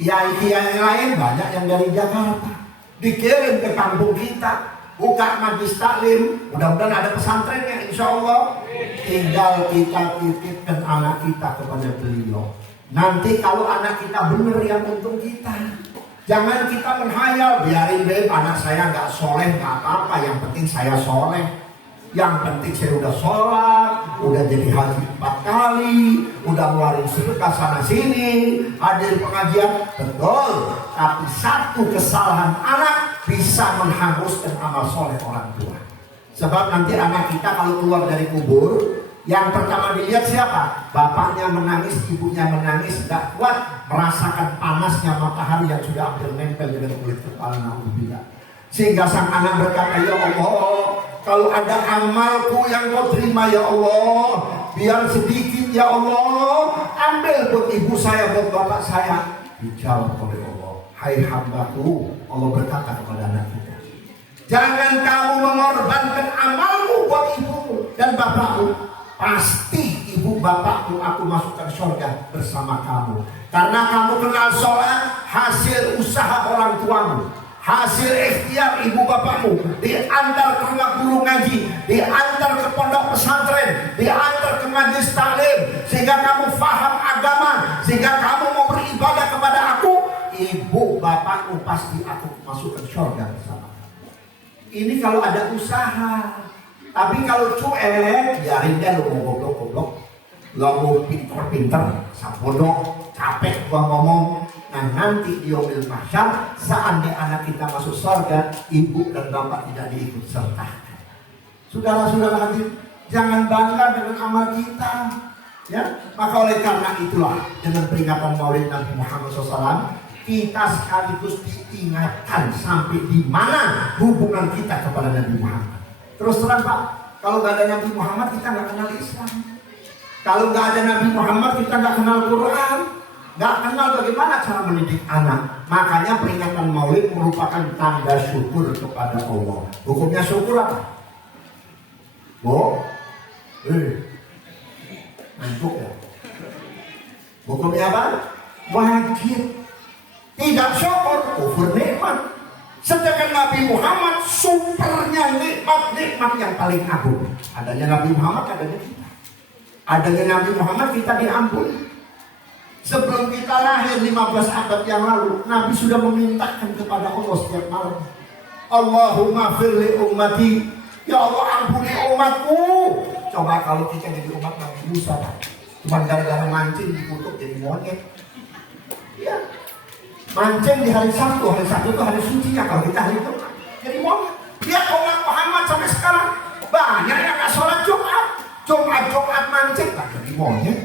Kiai-kiai yang lain banyak yang dari Jakarta, dikirim ke kampung kita. buka majlis taklim, mudah-mudahan ada pesantrennya insya Allah. Tinggal kita titipkan anak kita kepada beliau. Nanti kalau anak kita benar yang untung kita. Jangan kita menghayal, biarin deh anak saya nggak soleh, nggak apa-apa, yang penting saya soleh. Yang penting saya udah sholat, udah jadi haji 4 kali, udah ngeluarin sedekah sana sini, hadir pengajian, betul. Tapi satu kesalahan anak bisa menghanguskan amal soleh orang tua. Sebab nanti anak kita kalau keluar dari kubur, yang pertama dilihat siapa? Bapaknya menangis, ibunya menangis, gak kuat merasakan panasnya matahari yang sudah hampir nempel dengan kulit kepala. Na'udzubillah. Sehingga sang anak berkata, ya Allah, kalau ada amalku yang kau terima ya Allah, biar sedikit ya Allah, ambil buat ibu saya, buat bapak saya. Dijawab oleh Allah, hai hambaku, Allah berkata kepada anak kita, jangan kamu mengorbankan amalmu buat ibumu dan bapakmu. Pasti ibu bapakmu aku masukkan surga bersama kamu. Karena kamu kenal sholat, hasil usaha orang tuamu, hasil ikhtiar ibu bapakmu, diantar ke rumah guru ngaji, diantar ke pondok pesantren, diantar ke majlis taklim, sehingga kamu faham agama, sehingga kamu mau beribadah kepada aku. Ibu bapakmu pasti aku masukkan surga bersama. Ini kalau ada usaha. Tapi kalau cuek, biarin dia lu mau goblok-goblok, lu mau pinter-pinter, sabodok, capek gua ngomong. Nah nanti di yaumil mahsyar, seandainya anak kita masuk surga, ibu dan bapak tidak diikut sertakan. Saudara-saudara hadir, jangan bangga dengan amal kita. Ya, maka oleh karena itulah dengan peringatan Maulid Nabi Muhammad SAW, kita sekaligus diingatkan sampai di mana hubungan kita kepada Nabi Muhammad. Terus terang Pak, kalau nggak ada Nabi Muhammad kita nggak kenal Islam. Kalau nggak ada Nabi Muhammad kita nggak kenal Quran, nggak kenal bagaimana cara mendidik anak. Makanya peringatan Maulid merupakan tanda syukur kepada Allah. Hukumnya syukur apa? Ngantuk ya. Hukumnya apa? Wajib. Tidak syukur, kufur nikmat. Sedangkan Nabi Muhammad supernya nikmat yang paling agung. Adanya Nabi Muhammad, adanya kita. Adanya Nabi Muhammad kita diampuni. Sebelum kita lahir 15 abad yang lalu, Nabi sudah memintakan kepada Allah setiap malam, Allahumma firli ummati, ya Allah ampuni umatku. Coba kalau kita jadi umat Nabi Musa, cuma gara-gara mancing dikutuk jadi monyet. Ya, mancing di hari Sabtu itu hari sucinya, kalau kita hari Jumat jadi monyet. Lihat umat Muhammad sampai sekarang banyak yang nggak sholat Jumat mancing, tak jadi monyet.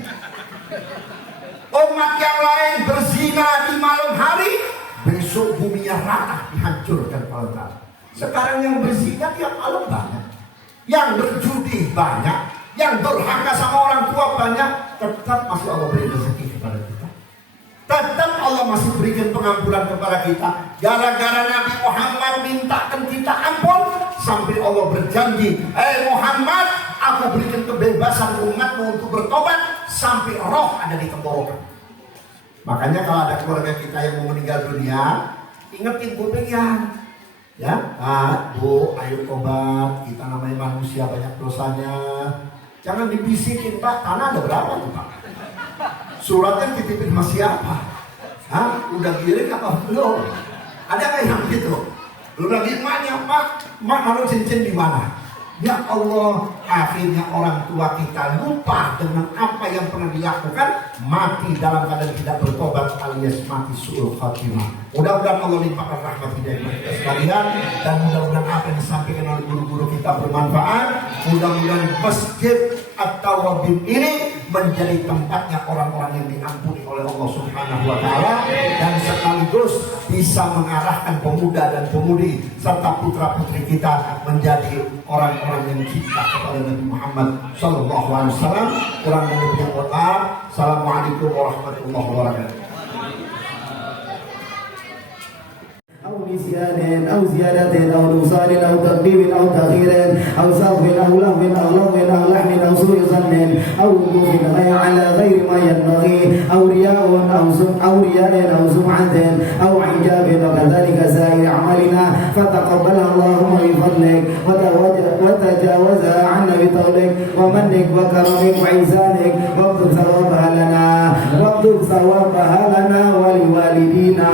Umat yang lain berzina di malam hari, besok buminya rata dihancurkan oleh Allah. Sekarang yang berzina tiap malam banyak, yang berjudi banyak, yang durhaka sama orang tua banyak. Tetap masih Allah beri rezeki kepada kita. Tetap Allah masih berikan pengampunan kepada kita. Gara-gara Nabi Muhammad mintakan kita ampun, sampai Allah berjanji, Muhammad, aku berikan kebebasan umatmu untuk bertobat sampai roh ada di tenggorokan. Makanya kalau ada keluarga kita yang mau meninggal dunia, ingetin kupingnya, ya, Bu, ayo tobat, kita namanya manusia banyak dosanya. Jangan dibisikin, Pak, tanah ada berapa tuh Pak? Suratnya titipin sama siapa? Udah giring apa belum? Ada nggak yang gitu? Lu lagi emaknya, Pak, mak naruh cincin di mana? Ya Allah, akhirnya orang tua kita lupa dengan apa yang pernah dilakukan, mati dalam keadaan tidak bertobat alias mati su'ul khatimah. Mudah-mudahan Allah limpahkan rahmat hidayah kita sekalian, dan mudah-mudahan apa yang disampaikan oleh guru-guru kita bermanfaat. Mudah-mudahan masjid At-Tawwabin ini menjadi tempatnya orang-orang yang diampuni oleh Allah Subhanahu wa Ta'ala, dan sekaligus bisa mengarahkan pemuda dan pemudi serta putra-putri kita menjadi orang-orang yang cinta kepada Nabi Muhammad sallallahu alaihi wasallam. Kurang lebihnya mohon maaf. Assalamualaikum warahmatullahi wabarakatuh. أو نسيان أو زيادة أو نقصان أو تقديم أو تأخير أو سهو أو لهو أو لغو أو لحن أو سوء ظن أو وقوف على غير ما ينبغي أو رياء أو سمعة أو عجاب وكذلك سائر أعمالنا فتقبلها اللهم بفضلك وتجاوزها عنا بطولك ومنك وكرمك وإحسانك واكتب ثوابها لنا ولوالدينا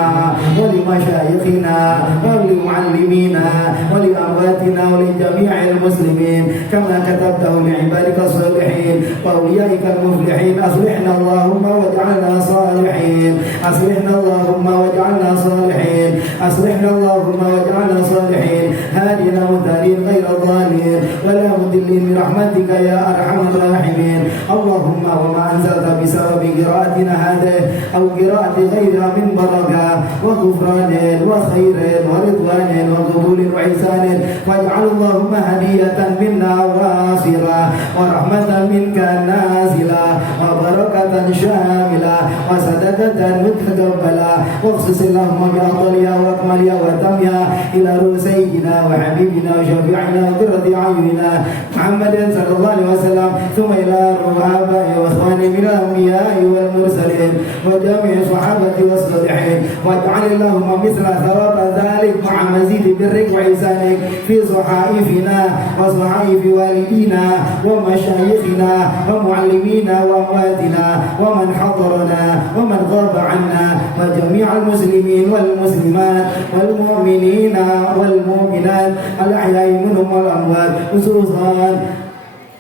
ولمشايخنا ولمعلمينا ولأمواتنا ولجميع المسلمين كما كتبته لعبادك الصالحين وأوليائك المفلحين. أصلحنا اللهم واجعلنا صالحين، أصلحنا اللهم واجعلنا صالحين، أصلحنا اللهم واجعلنا صالحين، هادنا مهتدين غير ضالين ولا مضلين برحمتك يا أرحم الراحمين. اللهم وما أنزلت بسبب قراءتنا هذه أو قراءة غيرها من بركة وغفران وخير ورضوان وقبول وإحسان واجعل اللهم هدية منا واصلة ورحمة منك نازلة وبركة شاملة وصدقة متقبلة واخصص اللهم بأفضلها وأكملها وتمها إلى روح سيدنا وحبيبنا وشفيعنا وقرة أعيننا محمد صلى الله عليه وسلم ثم إلى روح آبائه وإخوانه من الأنبياء والمرسلين وجميع الصحابة والصالحين واجعل اللهم مثل ثواب ذلك مع مزيد برك وإحسانك في صحائفنا وصحائف والدينا ومشايخنا ومعلمينا وأمواتنا ومن حضرنا ومن غاب عنا وجميع المسلمين والمسلمات والمؤمنين والمؤمنات الأحياء منهم والأموات خصوصا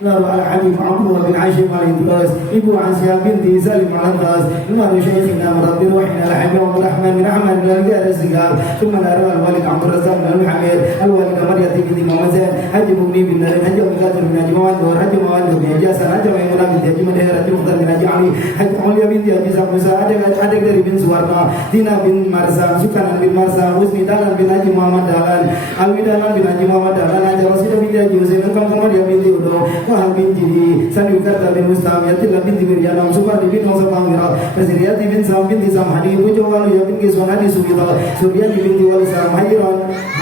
Lalu Al-Habib Abdullah bin Hashim Al-Idras, Ibu Asya binti Salim Al-Antas, Imam Syekhina Murabbir Wahina Al-Habib Abdul Rahman bin Ahmad bin Al-Giyar Al-Sigar, Thumma Al-Arwah Al-Walid Abdul Razak bin Al-Hamid, Al-Walid Amaryati binti Muhammad Zain, Haji Mugni bin Narin, Haji Abdul Qadir bin Haji Muhammad Nur, Haji Muhammad bin Haji Hasan, Haji Maimunah binti Haji Madhir, Haji Mukhtar bin Haji Ali, Haji Aulia binti Haji Musa, adik dari bin Suwarna, Tina bin Marsam, Sukanan bin Marsam, Husni Dalan bin Haji Muhammad Dalan, Alwidalan bin Haji Muhammad Dalan, Haji Rasidah binti Haji Husain, Engkau Muhammadiyah binti Udo, Wahab bin Jidi, Sani Ukarta bin Mustam, Yatillah binti Miryanam, Supardi bin Wangsa Panggira, Presiriati bin Sam binti Samhadi, Bujo Waluya bin Kiswanadi Subita, Suryani binti Walisam,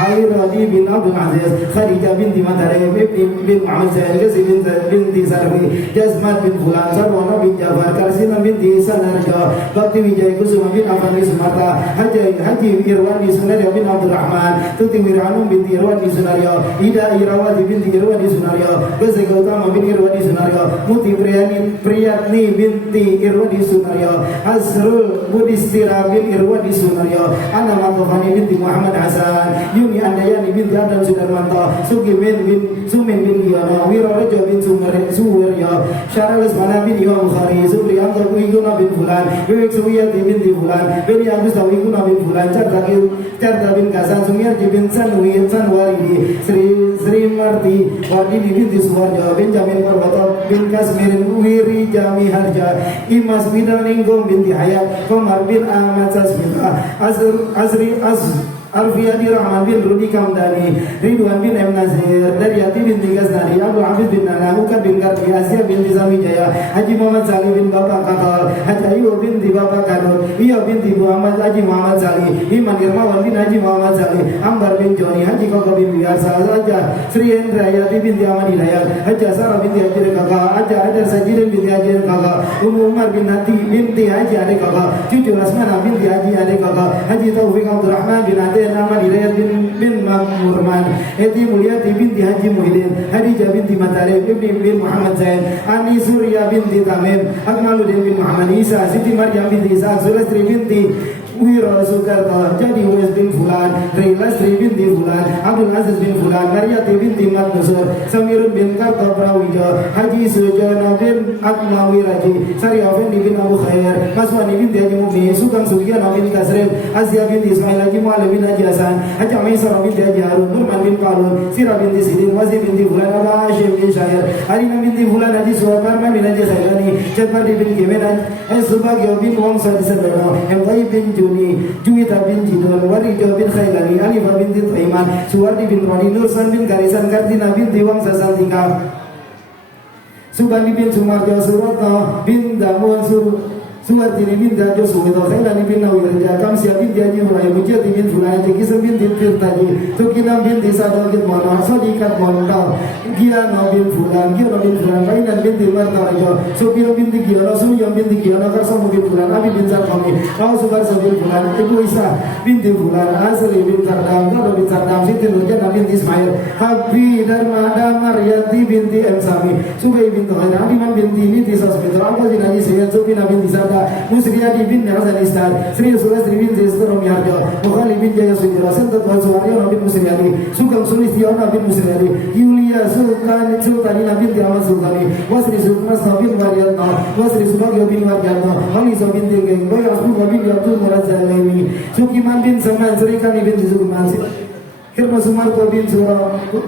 Hairadi bin Abdul Aziz, Khadijah binti Matare, bin Muhammad Zain, Gazi binti Sarwi, Jazmat bin Fulan, Sarwana bin Jafar, Karsina binti Sanarja, Bakti Wijaya Kusuma bin Afandi Sumarta, Haji Irwandi Sunaria bin Abdul Rahman, Tuti Wiranum binti Irwandi Sunaria, Ida Irawati binti Irwandi Sunaria, Gazi Gautama bin Irwandi Sunaria, Muti Priyatni binti Irwandi Sunaria, Azrul Budistira bin Irwandi Sunaria, Ana Matofani binti Muhammad Hasan, Yuni Andayani binti Adam Sudarmanto, Sugimin bin Sumin bin Giyana, Wirarejo bin Suwirya, Syarul Ismana bin Imam Bukhari, Supriyanto Wiguna bin Fulan, Wik Suwiyati binti Fulan, Beni Agusta Wiguna bin Fulan, Carta bin Kasan, Sumirji bin Sanwaridi, Sri Marti Wadini binti Suwarjo, Benjamin Parwato bin Kasmir Wiri Jami Harja, Imas Widaninggo binti Hayat, Komar bin Ahmad Sasmita, Arfiyadi Rahman bin Rudi Kamdani, Ridwan bin M. Nazir, Daryati binti Gaznari, Abu Hafiz bin Nana, Uka bin Karti, Asia binti Samijaya, Haji Muhammad Salih bin Bapak Katal, Haji Ayu binti Bapak Kadut, Iya binti Muhammad Haji Muhammad Salih, Iman Irmawan bin Haji Muhammad Salih, Ambar bin Joni, Haji Koko bin Biasa, Haja Sri Hendrayati binti Ahmad Hidayat, Haja Sarah binti Haji Kakak, Haja Adar Sajirin binti Haji Kakak, Umar bin Hati binti Haji Adik Kakak, Cucu Lasmana binti Haji Adik Kakak, Haji Taufik Abdul Rahman bin Ade Nama Hidayat bin Makmurman, Eti Mulyati binti Haji Muhyiddin, Hadijah binti Matarib bin Muhammad Zain, Ani Surya binti Tamim, Akmaluddin bin Muhammad Isa, Siti Maryam binti Isa, Sulastri binti Wiro Sukarto, Jadi Uwais bin Fulan, Rilastri binti Fulan, Abdul Aziz bin Fulan, Maryati binti Matnusur, Samirun bin Karto Prawijo, Haji Sujono bin Akmawi Raji, Sari Afendi bin Abu Khair, Maswani binti Haji Mubni, Sukang Sugiana bin Kasrib, Asia binti Ismail Haji Mu'ala bin Haji Hasan, Haji Maisara binti Haji Harun, Nurman bin Kalun, Sira binti Sidin, Wasi binti Fulan, Abah Hashim bin Syair, Harina binti Fulan, Haji Suwakarma bin Haji Khairani, Cepardi bin Kemenan, Subagio bin Wongsa di Sedono, Mtai bin Juwita bin Jidon, Warijo bin Khailani, Alifah binti Taiman, Suwardi bin Roni, Nursan bin Karisan, Kartina binti Wangsa Santika, Subandi bin Sumarjo, Surotno bin Damun Suwartini binti Ajo Suwito Khailani bin Nawirja Kamsia binti Haji Huraya Bujati bin Fulani Tikisa binti Tirtaji Tukinam binti Sadogit Mono Sodikat Montau Giano bin Fulan Kainan binti Martarajo Supio binti Giono Suyong binti Giono Karsomu bin Fulan Abi bin Sarkomi Kau Sukarso bin Fulan Ibu Isa binti Fulan Asri bin Sardam Gado bin Sardam Siti Nurjana binti Ismail Habbi Darmada Maryati binti M. Sami Sugai binti Khair Adiman binti Niti Sosmito Abdul Jinaji Sayyid Supina binti Sada Musriyadi bin Hasan Istar Sri Sulastri bin Zestro Miarjo Mukhali bin Jaya Sujira Sentat Walsuwaryo bin Musriyadi Sugeng Sulistiyona bin Musriyadi Yulia Sultanina bin Tiawan Sultani Wasri Sukmas bin Waryatno Wasri Subagyo bin Waryatno Haliso bin Tingeng Boy Asbuka bin Yabdul Murad Zalaimi Sukiman bin Saman Serikani bin Sukiman Hirma Sumarto bin Sumarto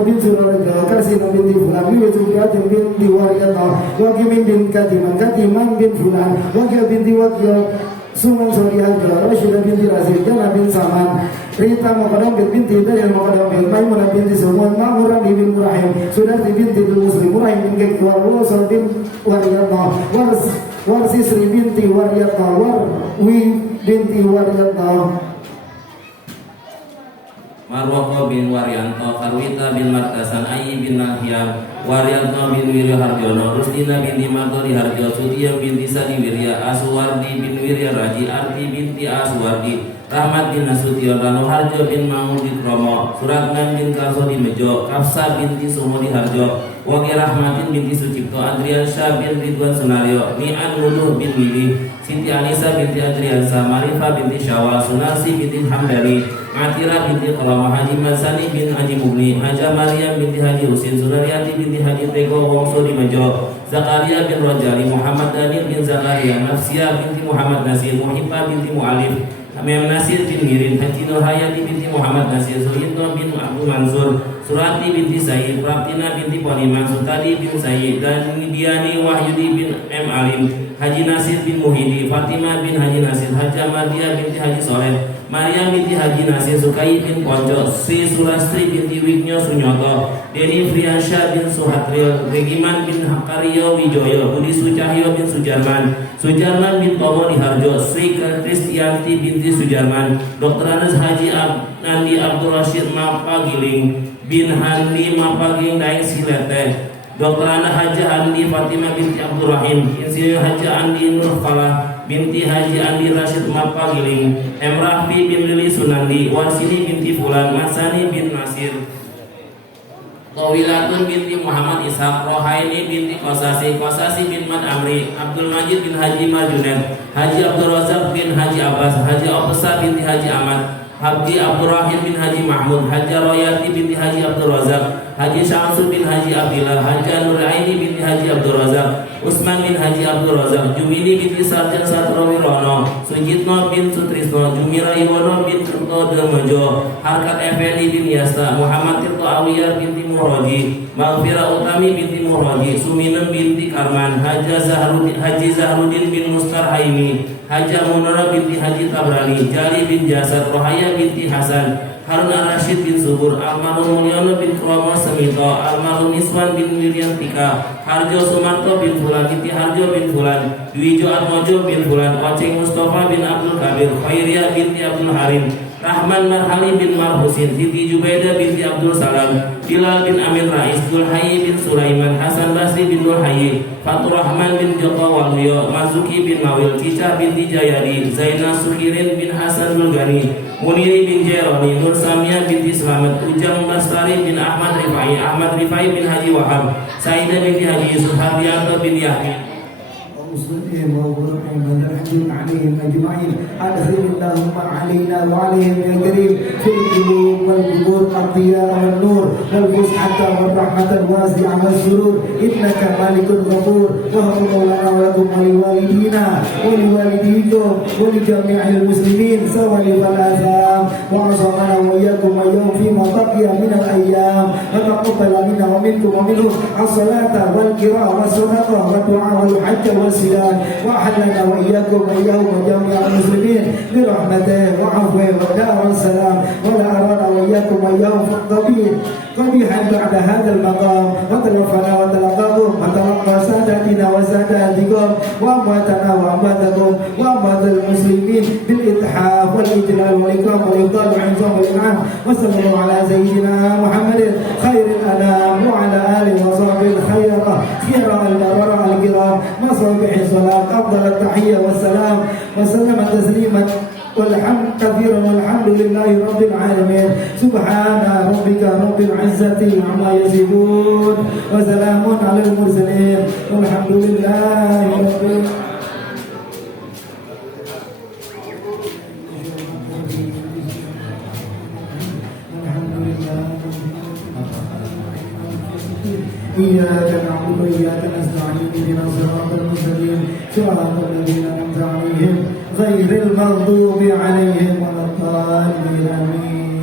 bin Suraga Kasih bin Fulan Wiwi Sukiatin bin Diwaryatno Wakimin bin Katiman bin Fulan Wakil bin Diwakil Suman Sorihajo Rashidah binti Rasid Jana bin Saman Rita Mokadambit binti Dayal Mokadambit Maimunah binti Sumun Ma'murah bin Murahim Sudarti binti Muslim Murahim bin Kekwar Wosol bin Waryatno Warsi Sri binti Waryatno Warwi binti Waryatno Marwoko bin Waryanto, Karwita bin Martasan, Ayi bin Nahyam, Waryanto bin Wirya Harjono, Rustina binti Martori Harjo, Sudiyam binti Sadi Wirya, Aswardi bin Wirya Raji, Arti binti Aswardi, Rahmat bin Nasution, Rano Harjo bin Mahmudi Kromo, Suratman bin Kasodi Mejo, Kafsa binti Sumodi Harjo, Wagi Rahmatin binti Sucipto, Adrian Syah bin Ridwan Sunario, Mi'an Nuduh bin Mili, Siti Anissa binti Adriansa, Marifah binti Syawal, Sunarsi binti Hamdani, Atira binti Qalama, Haji Masani bin Haji Mubni, Haja Maryam binti Haji Husin, Sunaryati binti Haji Tego Wongso di Mejo, Zakaria bin Rajali, Muhammad Daniel bin Zakaria, Nafsia binti Muhammad Nasir, Muhibbah binti Mu'alif, Amir Nasir bin Mirin, Haji Nurhayati binti Muhammad Nasir, Suhidno bin Abdul Mansur, Surati binti Said, Praptina binti Poniman, Sutadi bin Said, dan Diani Wahyudi bin M. Alim, Haji Nasir bin Muhidi, Fatimah bin Haji Nasir, Haja Madia binti Haji Soleh, Maria binti Haji Nasir, Sukai bin Ponco, Sri Sulastri binti Wignyo Sunyoto, Deni Friansyah bin Suhatril, Regiman bin Hakario Wijoyo, Budi Sucahyo bin Sujarman, Sujarman bin Tomo Diharjo, Sri Kristianti binti Sujarman, Dr. Anas Haji Nandi Abdul Rashid Mapagiling bin Handi Mapagiling Daeng Silete, Dr. Ana Haji Andi Fatimah binti Abdul Rahim, Insinyur Haji Andi Nur Falah binti Haji Andi Rashid Mapagiling, M. Rahfi bin Lili Sunandi, Warsini binti Fulan, Masani bin Nasir, Tawilatun binti Muhammad Ishaq, Rohaini binti Kosasi bin Mad Amri, Abdul Majid bin Haji Majunet, Haji Abdul Razak bin Haji Abbas, Haji Opesa binti Haji Ahmad, Habdi Abdul Rahim bin Haji Mahmud, Haji Royati binti Haji Abdul Razak, Haji Syamsul bin Haji Abdillah, Haji Nur Aini binti Haji Abdul Razak, Usman bin Haji Abdul Razak, Jumini binti Sarjan Satrowi Rono, Sujitno bin Sutrisno, Jumira Iwono bin Tirto Demejo, Harkat Effendi bin Yasta, Muhammad Tirto Awiyar binti Murodi, Maghfira Utami binti Murodi, Suminem binti Karman, Haji Zahrudin bin Mustar Haimi, Haji Munara binti Haji Tabrani, Jali bin Jasad, Rohaya binti Hasan, Harun Ar-Rashid bin Subur, Almarhum Mulyono bin Kromo Semito, Almarhum Iswan bin Wiryantika, Harjo Sumarto bin Fulan, Titi Harjo bin Fulan, Dwijo Atmojo bin Fulan, Oceng Mustafa bin Abdul Kabir, Khairia binti Abdul Harim, Rahman Marhali bin Marhusin, Siti Jubaida binti Abdul Salam, Bilal bin Amin Rais, Dulhayi bin Sulaiman, Hasan Basri bin Dulhayi, Fatur Rahman bin Joko Walmio, Mazuki bin Mawil, Cica binti Jayadi, Zainal Sukirin bin Hasan Bulgani, Muniri bin Jeroni, Nur Samia binti Slamet, Ujang Bastari bin Ahmad Rifai bin Haji Wahab, Saidah binti Haji Yusuf, Hardianto bin Yahya, ومسلمين وغرقهم ونرحم عليهم أجمعين أدخل اللهم علينا وعليهم يا كريم في القلوب والقبور الضياء والنور والفسحة والرحمة الواسعة والسرور إنك مالك غفور وهب مولانا ولكم ولوالدينا ولوالديكم ولجميع المسلمين سوى للآثام وعصمنا وإياكم وإياهم فيما بقي من الأيام وتقبل منا ومنكم ومنهم الصلاة والقراءة والصدقة والدعاء والحج والصيام وأحلنا وإياكم وإياهم وجميع المسلمين برحمته وعفوه ودار السلام ولا أرانا وإياكم وإياهم في الطبيب قبيحا بعد هذا المقام وتوفنا وتلقاكم وتلقى ساداتنا وساداتكم وأمواتنا وأمواتكم وأموات المسلمين بالإتحاف والإجلال والإكرام والإفضال والعظام والإنعام وصلى الله على سيدنا محمد خير الأنام وعلى آله وصحبه الخيرة خير البررة الكرام مصابيح الصلاة أفضل التحية والسلام وسلم تسليما والحمد كثيرا والحمد لله رب العالمين سبحان ربك رب العزة عما يصفون وسلام على المرسلين والحمد لله رب العالمين. إياك نعبد وإياك نستعين اهدنا الصراط المستقيم صراط الذين أنعمت عليهم غير المغضوب عليهم ولا الضالين آمين.